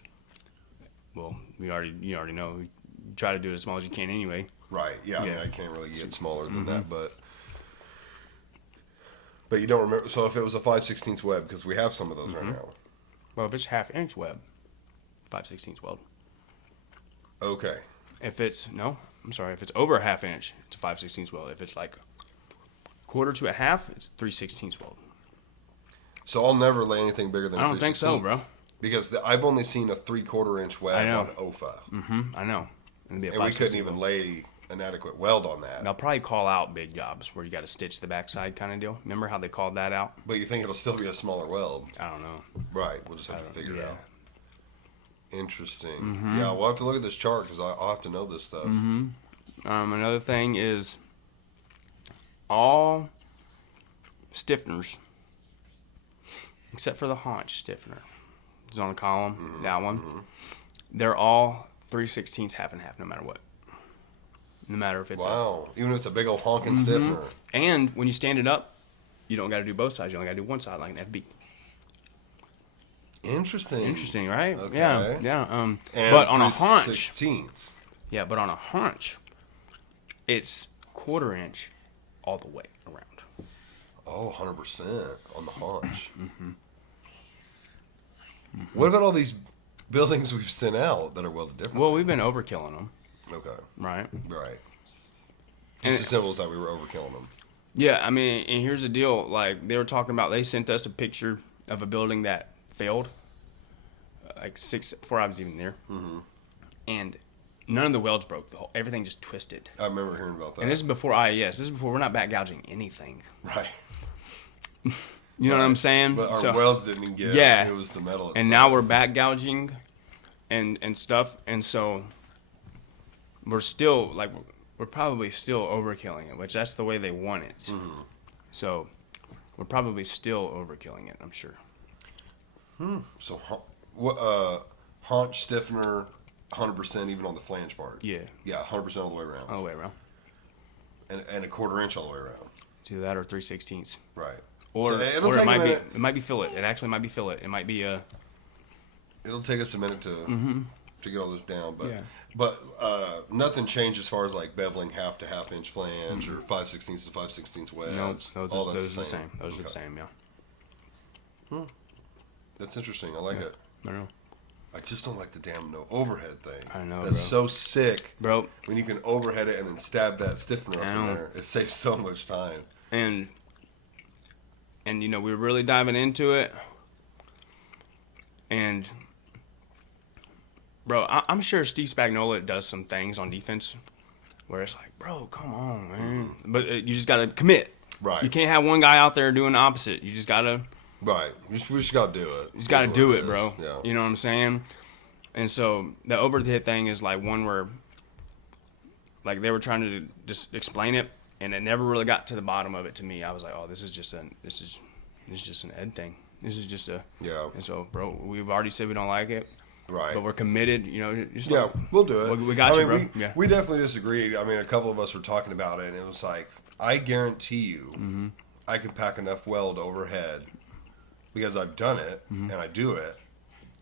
Well, you already know. You try to do it as small as you can anyway. Right. Yeah. I mean, Yeah. I can't really get smaller than that, but you don't remember. So if it was a 5/16 web, because we have some of those right now. Well, if it's 1/2 inch web, 5/16 weld. Okay. If it's if it's over a 1/2 inch, it's a 5/16 weld. If it's like quarter to a half, it's 3/16 weld. So I'll never lay anything bigger than. I don't think so, 3/16, bro. Because I've only seen a 3/4 inch web I know. on OFA, I know. It'd be a and we 5/16 couldn't even weld. lay an adequate weld on that. They'll probably call out big jobs where you got to stitch the backside kind of deal. Remember how they called that out? But you think it'll still be a smaller weld, I don't know. right? We'll just have to figure it yeah. out. Interesting. Yeah, we'll have to look at this chart because I'll have to know this stuff. Another thing is all stiffeners, except for the haunch stiffener, it's on the column. That one, they're all 3/16 half and half, no matter what. No matter if it's Wow. Even if it's a big old honking stiffener. and when you stand it up, you don't got to do both sides. You only got to do one side like an FB. Interesting. Interesting, right? Okay. Yeah, yeah. And But on a haunch, 3/16. yeah, but on a haunch, it's 1/4 inch all the way around. Oh, 100% on the haunch. What about all these buildings we've sent out that are welded differently? Well, we've been overkilling them, Okay. right? Right. And- Just as simple as that we were overkilling them. Yeah, I mean, and here's the deal. Like, they were talking about, they sent us a picture of a building that failed, like before I was even there. And none of the welds broke. Everything just twisted. I remember hearing about that. And this is before IES. This is before we're not back gouging anything. right. You know what I'm saying? But our So- welds didn't even get Yeah. it was the metal itself. and now we're back gouging and stuff. And so we're still, like, we're probably still overkilling it, which that's the way they want it. So we're probably still overkilling it, I'm sure. So haunch stiffener 100% even on the flange part. Yeah, Yeah, 100% all the way around. all the way around. And a 1/4 inch all the way around. It's either that or 3/16. Right. Or, So it'll or take it might a be minute. it might be fillet. It actually might be fillet. It might be It'll take us a minute to get all this down, but Yeah. nothing changed as far as like beveling 1/2 to 1/2 inch flange or 5/16 to 5/16 webs. no, All those that's are the same. Those are the Okay. same, yeah. That's interesting. I like Yeah. it. I don't know. I just don't like the damn no overhead thing. I know, That's bro. so sick. Bro, When you can overhead it and then stab that stiffener up I in know. there, it saves so much time. and you know, we were really diving into it. And bro, I'm sure Steve Spagnuolo does some things on defense where it's like, bro, come on, man. But you just got to commit. Right. You can't have one guy out there doing the opposite. You just got to Right. We just got to do it. You just got to do it, is. bro. Yeah. You know what I'm saying? And so the overhead thing is like one where, like, they were trying to just explain it, and it never really got to the bottom of it to me. I was like, oh, this is just an Ed thing. This is just a Yeah. And so, bro, we've already said we don't like it, Right. but we're committed. You know, just Yeah, like, we'll do it. We got I you, mean, bro. Yeah. We definitely disagreed. I mean, a couple of us were talking about it, and it was like, I guarantee you, Mm-hmm. I can pack enough weld overhead because I've done it and I do it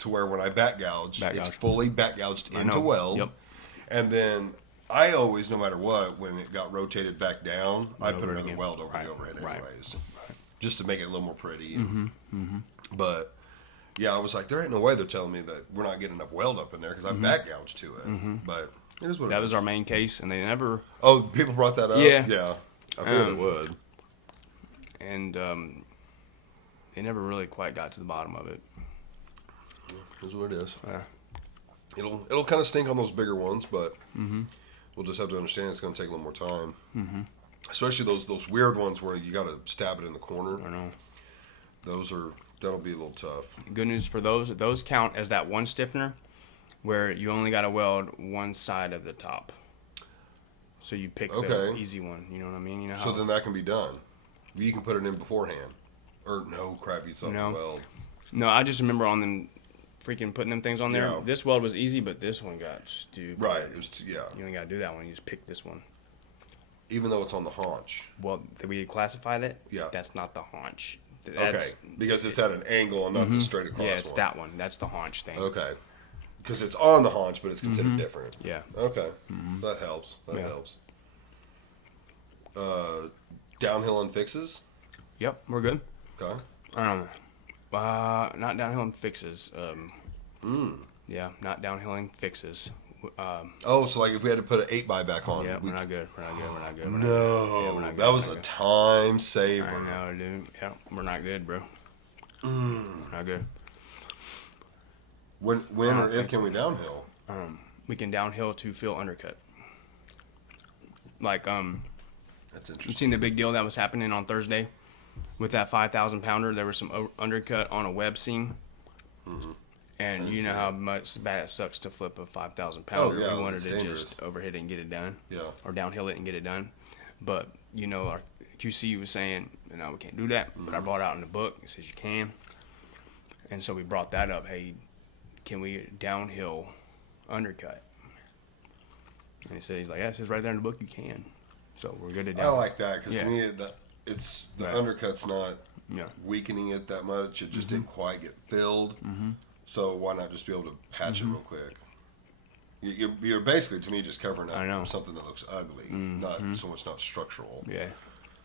to where when I back gouge, Back it's gouge. fully back gouged I into know. weld. Yep. And then I always, no matter what, when it got rotated back down, I put Over it another again. weld over Right, the overhead right, anyways, just to make it a little more pretty. Mm-hmm. But yeah, I was like, there ain't no way they're telling me that we're not getting enough weld up in there because I back gouged to it. But it is what it That is. was our main case, and they never. Oh, people brought that up? Yeah. Yeah. I figured they Um, would. And they never really quite got to the bottom of it. It is what it is. Yeah. It'll kind of stink on those bigger ones, but we'll just have to understand it's going to take a little more time. Mm-hmm. Especially those weird ones where you got to stab it in the corner. I know. That'll be a little tough. Good news for those count as that one stiffener where you only got to weld one side of the top. So you pick the Okay. easy one, you know what I mean? You know So how, then that can be done. You can put it in beforehand. Or no, crap, you still have No. to weld. No, I just remember on them freaking putting them things on there. Yeah. This weld was easy, but this one got stupid. Right. It was yeah. You ain't got to do that one. You just pick this one. Even though it's on the haunch. Well, we classified it. Yeah. That's not the haunch. That's, Okay. Because it's at an angle and not the straight across Yeah, it's one. that one. That's the haunch thing. Okay. Because it's on the haunch, but it's considered different. Yeah. Okay. That helps. That Yeah. helps. Downhill and fixes? Yep, we're good. Okay. Not downhill and fixes. Yeah, not downhill and fixes. Oh, so like if we had to put an 8x back on. Yeah, we we're not good. We're not good. We're not good. We're not No. Yeah, we're not good. That was We're a not good. time saver. I know, dude. Yeah, we're not good, bro. We're not good. When I or don't if think can so. we downhill? We can downhill to fill undercut. Like, That's you interesting. seen the big deal that was happening on Thursday with that 5,000 pounder? There was some undercut on a web seam. And you know how much bad it sucks to flip a 5,000 pounder. yeah, we wanted it's to dangerous. just overhit it and get it done. Yeah. Or downhill it and get it done. But, you know, our QC was saying, no, we can't do that. But I brought it out in the book. It says you can. And so we brought that up. Hey, can we downhill undercut? And he said, he's like, yeah, it says right there in the book you can. So we're good to I down. like that because Yeah. to me, it's the Right. undercut's not Yeah. weakening it that much. It just didn't quite get filled. So why not just be able to patch it real quick? You're basically, to me, just covering I know. up something that looks ugly, not so much not structural. Yeah.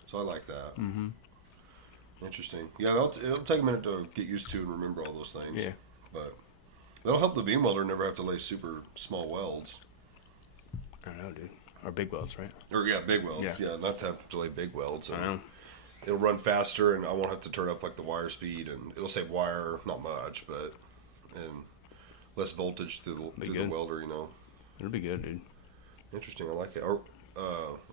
So I like that. Interesting. Yeah, it'll take a minute to get used to and remember all those things. Yeah. But that'll help the beam welder never have to lay super small welds. I know, dude. Or big welds, right? Or yeah, big welds. Yeah. Yeah, not to have to lay big welds. I know. It'll run faster, and I won't have to turn up like the wire speed, and it'll save wire, not much, but and less voltage through the good. welder. You know, It'll be good, dude. interesting. I like it. Or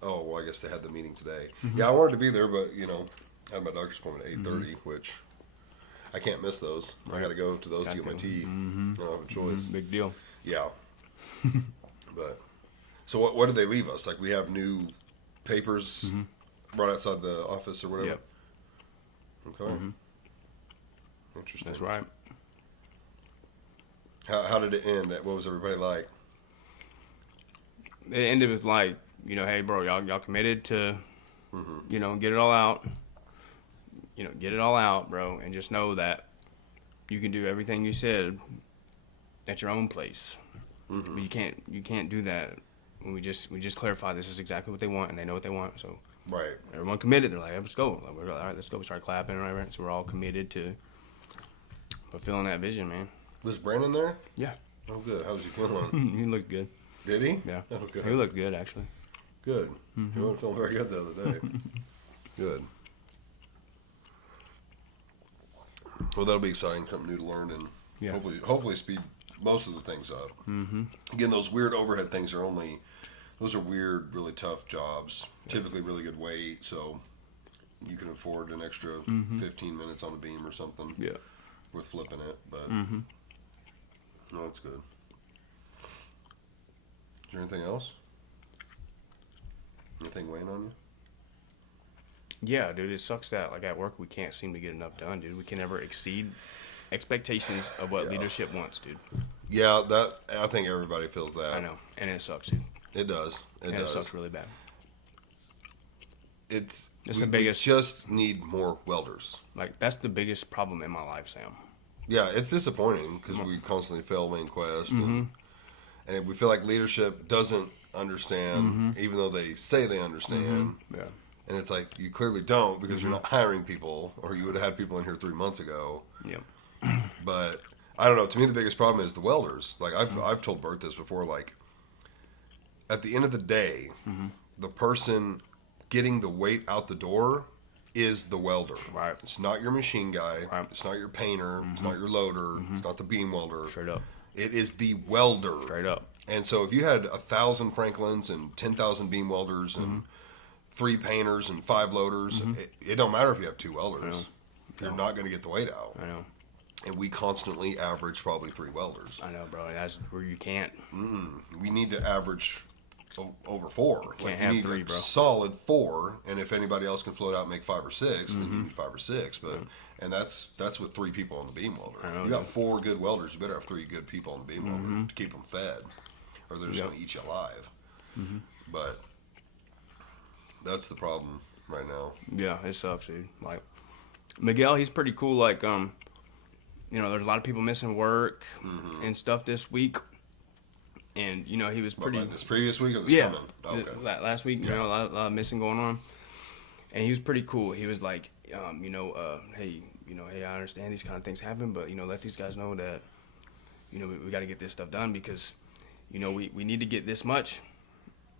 well, I guess they had the meeting today. Yeah, I wanted to be there, but I had my doctor's appointment at 8:30, which I can't miss those. I got to go to those to get my tea. I don't have a choice. Big deal. Yeah. But so what did they leave us? Like we have new papers right outside the office or whatever. Yep. Okay. Interesting. That's right. How did it end? What was everybody like? It ended with like, hey, bro, y'all committed to, get it all out. Get it all out, bro, and just know that you can do everything you said at your own place. But you can't do that. We just clarify this is exactly what they want, and they know what they want. So Right. everyone committed. They're like, hey, let's go. Like, we're all right, let's go. We start clapping, right? So we're all committed to fulfilling that vision, man. Was Brandon there? Yeah. Oh, good. How was he feeling? He looked good. Did he? Yeah. Oh, good. He looked good, actually. Good. He wasn't feeling very good the other day. Good. Well, that'll be exciting. Something new to learn, and Yeah. hopefully speed most of the things up. Mm-hmm. Again, those weird overhead things are those are weird, really tough jobs. Yeah. Typically, really good weight, so you can afford an extra 15 minutes on the beam or something. Yeah. With flipping it, but no, that's good. Is there anything else? Anything weighing on you? Yeah, dude, it sucks that like at work we can't seem to get enough done, dude. We can never exceed expectations of what leadership wants, dude. Yeah, I think everybody feels that. I know, and it sucks, dude. It does. It sucks really bad. It's the biggest. We just need more welders. Like that's the biggest problem in my life, Sam. Yeah, it's disappointing because we constantly fail main quest, and we feel like leadership doesn't understand, even though they say they understand. Yeah. And it's like, you clearly don't because you're not hiring people, or you would have had people in here 3 months ago. Yep. But I don't know. To me, the biggest problem is the welders. Like I've told Bert this before. Like at the end of the day, the person getting the weight out the door is the welder. Right. It's not your machine guy. Right. It's not your painter. It's not your loader. It's not the beam welder. Straight up. It is the welder. Straight up. And so if you had 1,000 Franklins and 10,000 beam welders and 3 painters and 5 loaders, it don't matter if you have 2 welders. You're not going to get the weight out. I know. And we constantly average probably 3 welders. I know, bro. That's where you can't. We need to average over 4. Can't you have need 3, bro. Solid 4, and if anybody else can float out and make 5 or 6, then you need 5 or 6. But and that's with 3 people on the beam welder. I know, You got 4 good welders, you better have 3 good people on the beam welder to keep them fed, or they're just going to eat you alive. But that's the problem right now. Yeah, it sucks, dude. Like Miguel, he's pretty cool. Like, there's a lot of people missing work and stuff this week, and he was pretty. Like this previous week or this coming? Okay. Last week, a lot of missing going on, and he was pretty cool. He was like, hey, I understand these kind of things happen, but let these guys know that, we got to get this stuff done because, we need to get this much.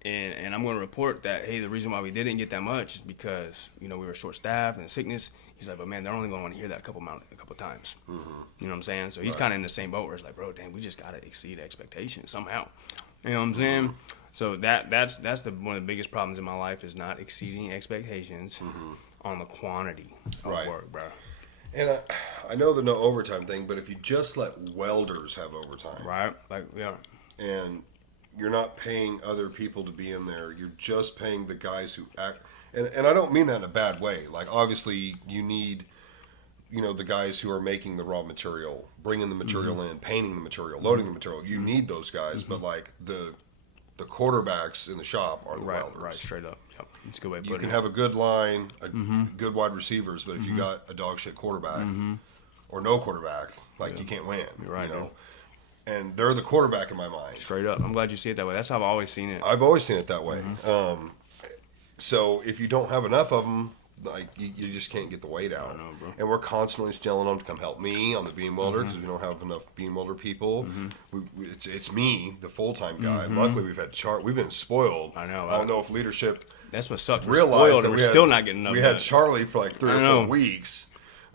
And I'm going to report that, hey, the reason why we didn't get that much is because, we were short-staffed and sickness. He's like, but, man, they're only going to want to hear that a couple times. You know what I'm saying? So he's kind of in the same boat where it's like, bro, damn, we just got to exceed expectations somehow. You know what I'm saying? So that's one of the biggest problems in my life is not exceeding expectations on the quantity of work, bro. And I know the no overtime thing, but if you just let welders have overtime. Right? Like, yeah. And you're not paying other people to be in there. You're just paying the guys who act. And I don't mean that in a bad way. Like, obviously, you need, the guys who are making the raw material, bringing the material in, painting the material, loading the material. You need those guys. But, like, the quarterbacks in the shop are the welders. Right, straight up. Yep. It's a good way of putting it. You can have a good line, good wide receivers, but if you got a dog shit quarterback or no quarterback, like, you can't win. You're right, you know? And they're the quarterback in my mind. Straight up. I'm glad you see it that way. That's how I've always seen it. I've always seen it that way. So if you don't have enough of them, like you just can't get the weight out. I know, bro. And we're constantly stealing them to come help me on the beam welder because we don't have enough beam welder people. It's me, the full time guy. Luckily, we've had We've been spoiled. I know. I don't know if leadership That's what sucks. We're realized spoiled that and we're still not getting enough. We had Charlie for like 3 or 4 weeks.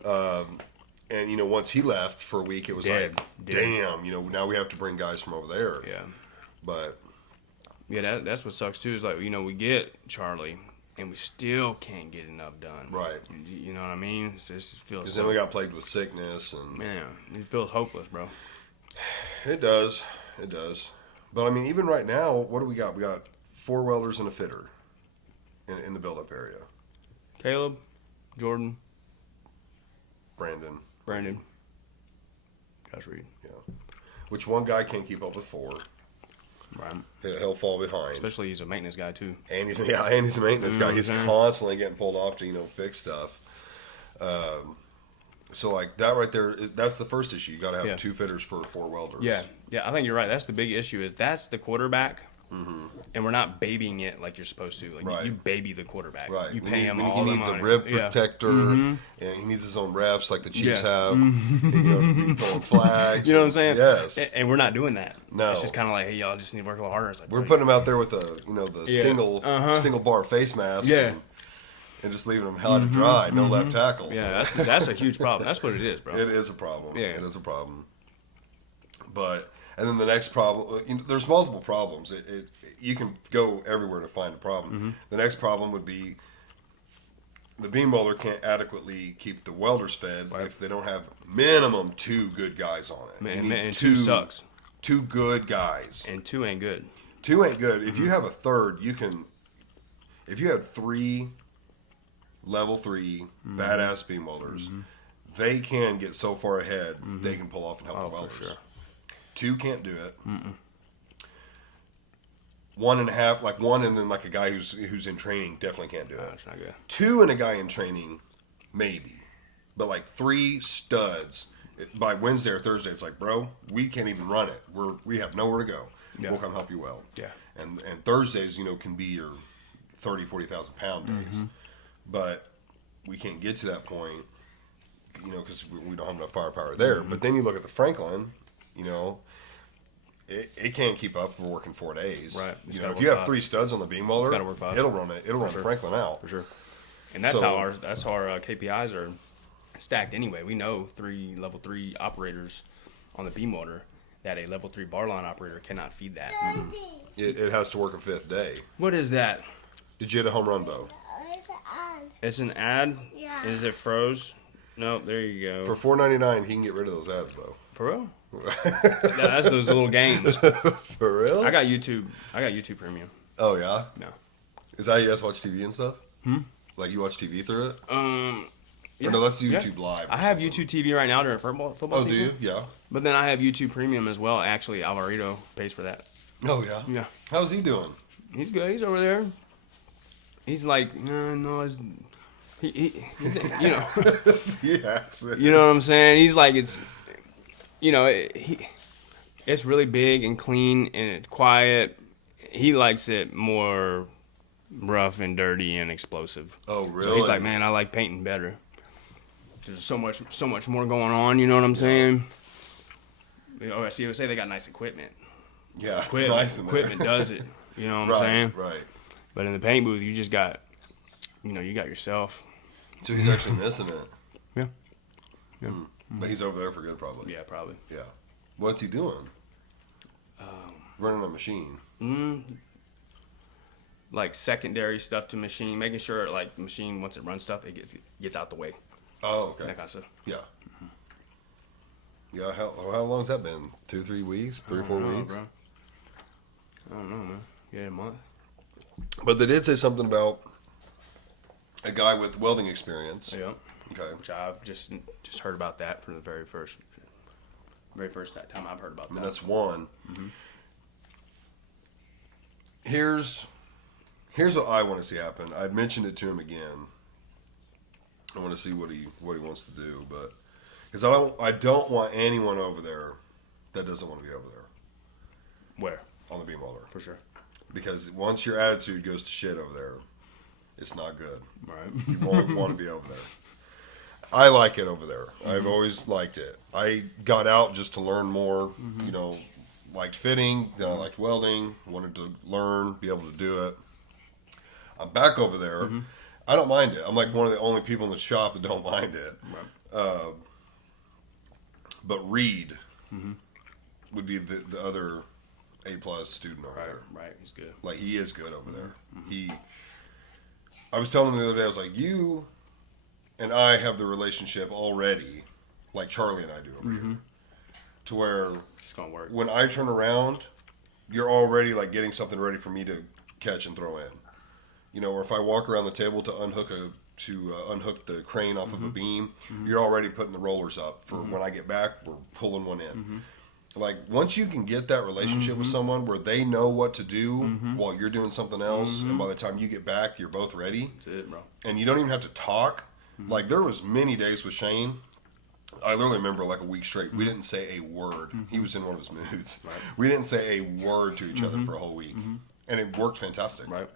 And, once he left for a week, it was damn, now we have to bring guys from over there. Yeah. But. Yeah, that's what sucks, too, is like, we get Charlie, and we still can't get enough done. Right. You know what I mean? It just feels Because then we got plagued with sickness. And man, it feels hopeless, bro. It does. But, I mean, even right now, what do we got? We got 4 welders and a fitter in the build-up area. Caleb, Jordan. Brandon. Josh Reed. Yeah. Which one guy can't keep up with 4. Right. He'll fall behind. Especially he's a maintenance guy, too. And he's a maintenance guy. He's constantly getting pulled off to, fix stuff. So, like, that right there, that's the first issue. You got to have 2 fitters for 4 welders. Yeah. Yeah, I think you're right. That's the big issue is that's the quarterback and we're not babying it like you're supposed to. Like Right. you baby the quarterback. Right. You pay him he all the needs money. a rib Yeah. protector, and he needs his own refs like the Chiefs Yeah. have. You know, to be throwing flags. You know what I'm saying? Yes. And we're not doing that. No. It's just kind of like, hey, y'all just need to work a little harder. It's like, We're bro, putting them out there with the Yeah. single bar face mask. Yeah. And just leaving them high to dry. No left tackle. Yeah, that's a huge problem. That's what it is, bro. It is a problem. Yeah. It is a problem. But and then the next problem, there's multiple problems. You can go everywhere to find a problem. The next problem would be the beam welder can't adequately keep the welders fed if they don't have minimum 2 good guys on it. You need And two sucks. 2 good guys. And 2 ain't good. 2 ain't good. If you have a third, you can. If you have 3 level 3 badass beam welders, they can get so far ahead they can pull off and help the welders. For sure. 2 can't do it. 1.5, like 1, and then like a guy who's in training definitely can't do it. That's not good. 2 and a guy in training, maybe, but like 3 studs by Wednesday or Thursday. It's like, bro, we can't even run it. We have nowhere to go. Yeah. We'll come help you weld. Yeah. And Thursdays, can be your 40,000 pound days, but we can't get to that point, because we don't have enough firepower there. But then you look at the Franklin, it can't keep up. We're working 4 days. Right. It's gotta If you work have 5. 3 studs on the beam welder, gotta work 5. it'll run it. It'll run sure. Franklin out. For sure. And that's So- how our KPIs are stacked anyway. We know 3 level 3 operators on the beam welder that a level 3 bar line operator cannot feed that. It has to work a 5th day. What is that? Did you hit a home run, Bo? It's on. It's an ad? Yeah. Is it froze? No, there you go. For $4.99, he can get rid of those ads, Bo. For real? Yeah, that's those little games. For real? I got YouTube Premium. Oh yeah. No. Is that how you guys watch TV and stuff? Like you watch TV through it? Yeah, Or no, that's yeah. YouTube Live. or I have something. YouTube TV right now during football Oh, do season. you? Yeah. But then I have YouTube Premium as well. Actually, Alvarito pays for that. Oh yeah. Yeah. How's he doing? He's good. He's over there. He's like, no, it's, he Yeah. you know what I'm saying? He's like, it's really big and clean and it's quiet. He likes it more rough and dirty and explosive. Oh really? So he's like, man, I like painting better. There's so much more going on. You know what I'm saying? Oh, I see. Say they got nice equipment. Yeah, it's nice in there. Equipment does it. You know what I'm Right, saying? right. But in the paint booth, you just got, you got yourself. So he's actually missing it. Yeah. Yeah. But he's over there for good, probably. Yeah, probably. Yeah. What's he doing? Running a machine. Like secondary stuff to machine, making sure like the machine once it runs stuff, it gets out the way. Oh, okay. That kind of stuff. Yeah. Yeah. How long's that been? 2-3 weeks? 3 or 4 weeks? Bro. I don't know, man. Yeah, a month. But they did say something about a guy with welding experience. Yeah. Okay. Which I've just heard about that for the very first time I've heard about I mean, that. that's one. Here's what I want to see happen. I've mentioned it to him again. I want to see what he wants to do, but because I don't want anyone over there that doesn't want to be over there Where? on the beam welder. For sure. Because once your attitude goes to shit over there, it's not good. Right. You won't want to be over there. I like it over there. I've always liked it. I got out just to learn more, liked fitting, then I liked welding, wanted to learn, be able to do it. I'm back over there. I don't mind it. I'm like one of the only people in the shop that don't mind it. Right. But Reed would be the other A+ student over there. Right. He's good. Like, he is good over there. I was telling him the other day, I was like, you and I have the relationship already, like Charlie and I do over here, to where It's gonna work. when I turn around, you're already like getting something ready for me to catch and throw in. Or if I walk around the table to unhook the crane off of a beam, you're already putting the rollers up for when I get back. We're pulling one in. Like, once you can get that relationship with someone where they know what to do while you're doing something else, and by the time you get back, you're both ready, That's it, bro. and you don't even have to talk. Like, there was many days with Shane I literally remember like a week straight, we didn't say a word. He was in one of his moods. Right. We didn't say a word to each other for a whole week. And it worked fantastic. Right.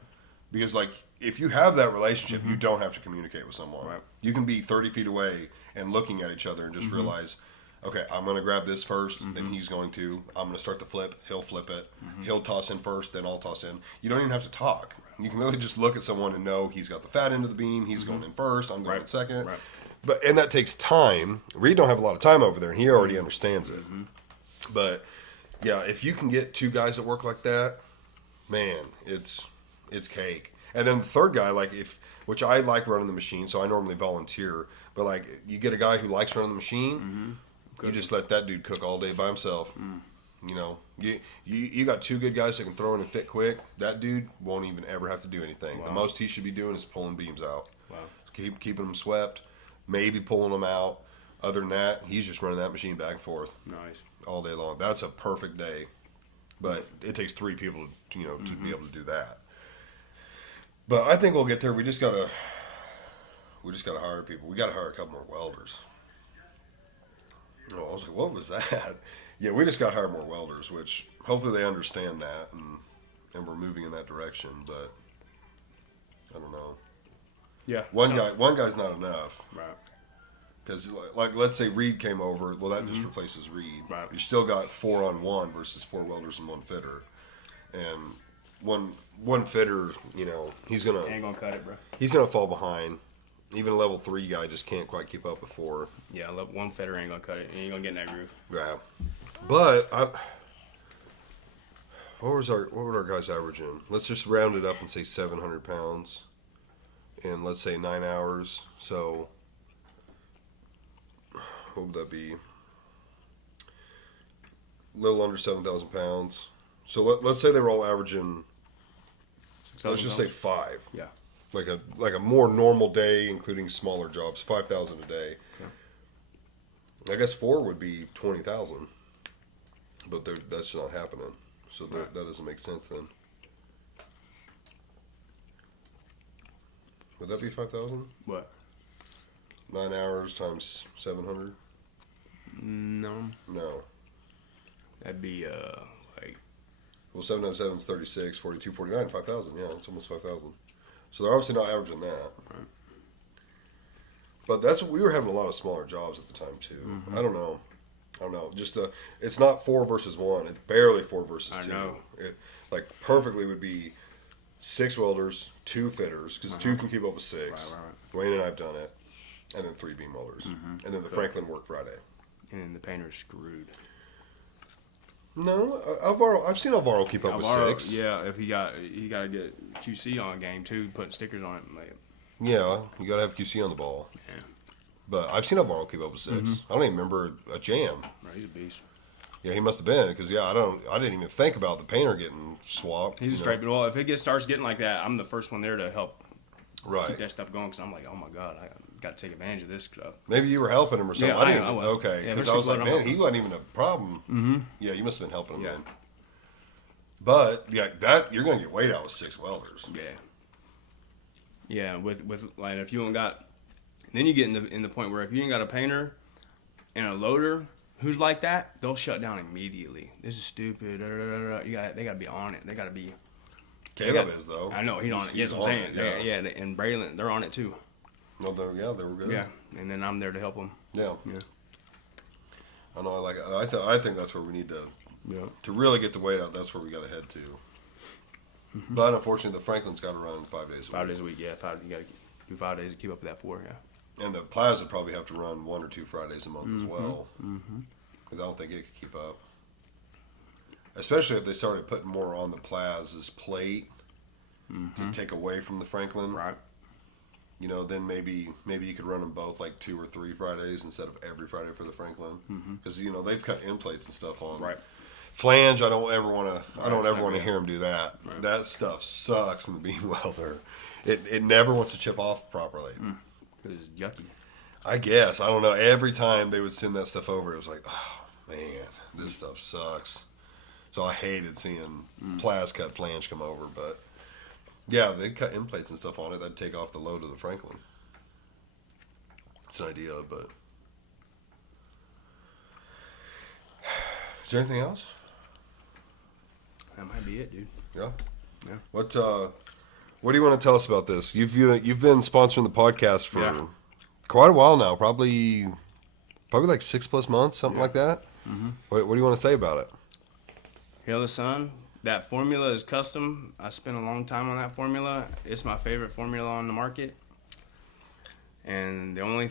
Because, like, if you have that relationship, you don't have to communicate with someone. Right. You can be 30 feet away and looking at each other and just realize, okay, I'm going to grab this first, then he's going to. I'm going to start the flip. He'll flip it. He'll toss in first, then I'll toss in. You don't even have to talk. You can really just look at someone and know he's got the fat end of the beam. He's going in first. I'm going in second. Right. And that takes time. Reed don't have a lot of time over there, and he already understands it. But, yeah, if you can get two guys that work like that, man, it's cake. And then the third guy, which I like running the machine, so I normally volunteer. But like, you get a guy who likes running the machine, you just let that dude cook all day by himself. You know, you got two good guys that can throw in and fit quick. That dude won't even ever have to do anything. Wow. The most he should be doing is pulling beams out. Wow. Keeping them swept, maybe pulling them out. Other than that, he's just running that machine back and forth Nice. all day long. That's a perfect day. But it takes three people, to be able to do that. But I think we'll get there. We just gotta hire people. We gotta hire a couple more welders. Oh, I was like, what was that? Yeah, we just gotta hire more welders, which hopefully they understand that, and we're moving in that direction. But I don't know. Yeah. One guy's not enough. Right. Because, like, let's say Reed came over. Well, that just replaces Reed. Right. You still got 4-on-1 versus 4 welders and 1 fitter. And one fitter, he's Ain't gonna cut it, bro. gonna fall behind. Even a level 3 guy just can't quite keep up with 4. Yeah, one fitter ain't gonna cut it. He ain't gonna get in that groove. Yeah. But what would our guys averaging? Let's just round it up and say 700 pounds, in let's say 9 hours. So what would that be? A little under 7,000 pounds. So let's say they were all averaging. Let's just say 5. Yeah. Like a more normal day, including smaller jobs, 5,000 a day. Yeah. I guess 4 would be 20,000, but that's not happening. So Right. that doesn't make sense then. Would that be 5,000? What? 9 hours times 700? No. No. That'd be like Well, 7 times 7 is 36, 42, 49, 5,000. Yeah, it's almost 5,000. So they're obviously not averaging that. Right. But we were having a lot of smaller jobs at the time too. I don't know. Just it's not 4 versus 1. It's barely 4 versus 2. I know. It perfectly would be 6 welders, 2 fitters, because 2 can keep up with 6. Right. Wayne and I've done it, and then 3 beam welders, and then the Franklin work Friday. And then the painter's screwed. No, I've seen Alvaro keep up with Alvaro, 6. Yeah, if he got to get QC on game too, putting stickers on it. Like, Yeah, you got to have QC on the ball. yeah, But I've seen Alvaro keep up with 6. I don't even remember a jam. right, he's a beast. Yeah, he must have been because I didn't even think about the painter getting swapped. He's a straight, but well, if it starts getting like that, I'm the first one there to help keep right. that stuff going because I'm like, oh my god, I got to take advantage of this stuff. Maybe you were helping him or something. Yeah, I didn't I even, was. okay, Yeah, because there's I was some like, blood on man, my- he wasn't even a problem. Mm-hmm. Yeah, you must have been helping him Yeah. then. But yeah, that you're gonna get weight out with 6 welders. Yeah, with like if you don't got, then you get in the point where if you ain't got a painter and a loader who's like that, they'll shut down immediately. This is stupid. They gotta be on it. They gotta be. Caleb is though. I know he's on it. Yes, I'm on saying. it, Yeah, and Braylon, they're on it too. No, they were good. Yeah, and then I'm there to help them. Yeah. Yeah. I know. I think that's where we need to really get the weight out. That's where we got to head to. But unfortunately, the Franklin's got to run 5 days. 5 days a week. Yeah, you gotta do 5 days to keep up with that 4. Yeah. And the Plaza probably have to run 1 or 2 Fridays a month as well. Because I don't think it could keep up. Especially if they started putting more on the Plaza's plate to take away from the Franklin. Right. Then maybe you could run them both like 2 or 3 Fridays instead of every Friday for the Franklin. Because they've cut end plates and stuff on. Right. Flange, I don't ever want to Yeah. hear them do that. Right. That stuff sucks in the beam welder. It never wants to chip off properly. Because it's yucky. I guess. I don't know. Every time they would send that stuff over, it was like, oh, man, this stuff sucks. So I hated seeing Plas cut flange come over. But, yeah, they cut end plates and stuff on it. That'd take off the load of the Franklin. It's an idea, but Is there anything else? That might be it, dude. Yeah. Yeah. What do you want to tell us about this? You've been sponsoring the podcast for quite a while now, probably like 6+ months, something like that. Mm-hmm. What do you want to say about it? Hail the Sun. That formula is custom. I spent a long time on that formula. It's my favorite formula on the market. And the only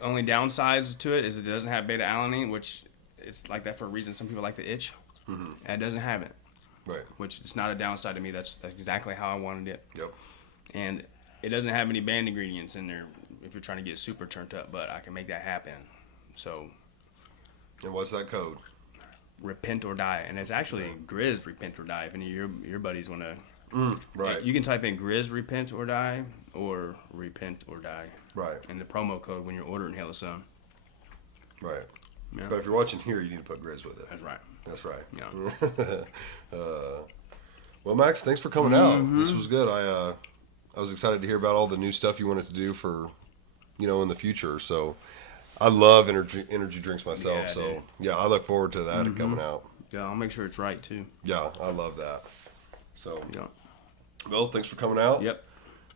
downsides to it is it doesn't have beta-alanine, which it's like that for a reason. Some people like the itch. Mm-hmm. And it doesn't have it. Right. Which is not a downside to me. That's exactly how I wanted it. Yep. And it doesn't have any banned ingredients in there if you're trying to get super turned up, but I can make that happen. So. And what's that code? Repent or Die, and it's actually Grizz Repent or Die. If any of your buddies want to, right? You can type in Grizz Repent or Die or Repent or Die, right? And the promo code when you're ordering Hail the Sun, right? Yeah. But if you're watching here, you need to put Grizz with it. That's right. That's right. Yeah. Well, Max, thanks for coming out. This was good. I was excited to hear about all the new stuff you wanted to do for, in the future. So. I love energy drinks myself, Yeah, so dude. yeah, I look forward to that coming out. Yeah, I'll make sure it's right too. Yeah, I love that. So, Yeah. Well, thanks for coming out. Yep.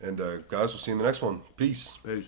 And guys, we'll see you in the next one. Peace. Peace.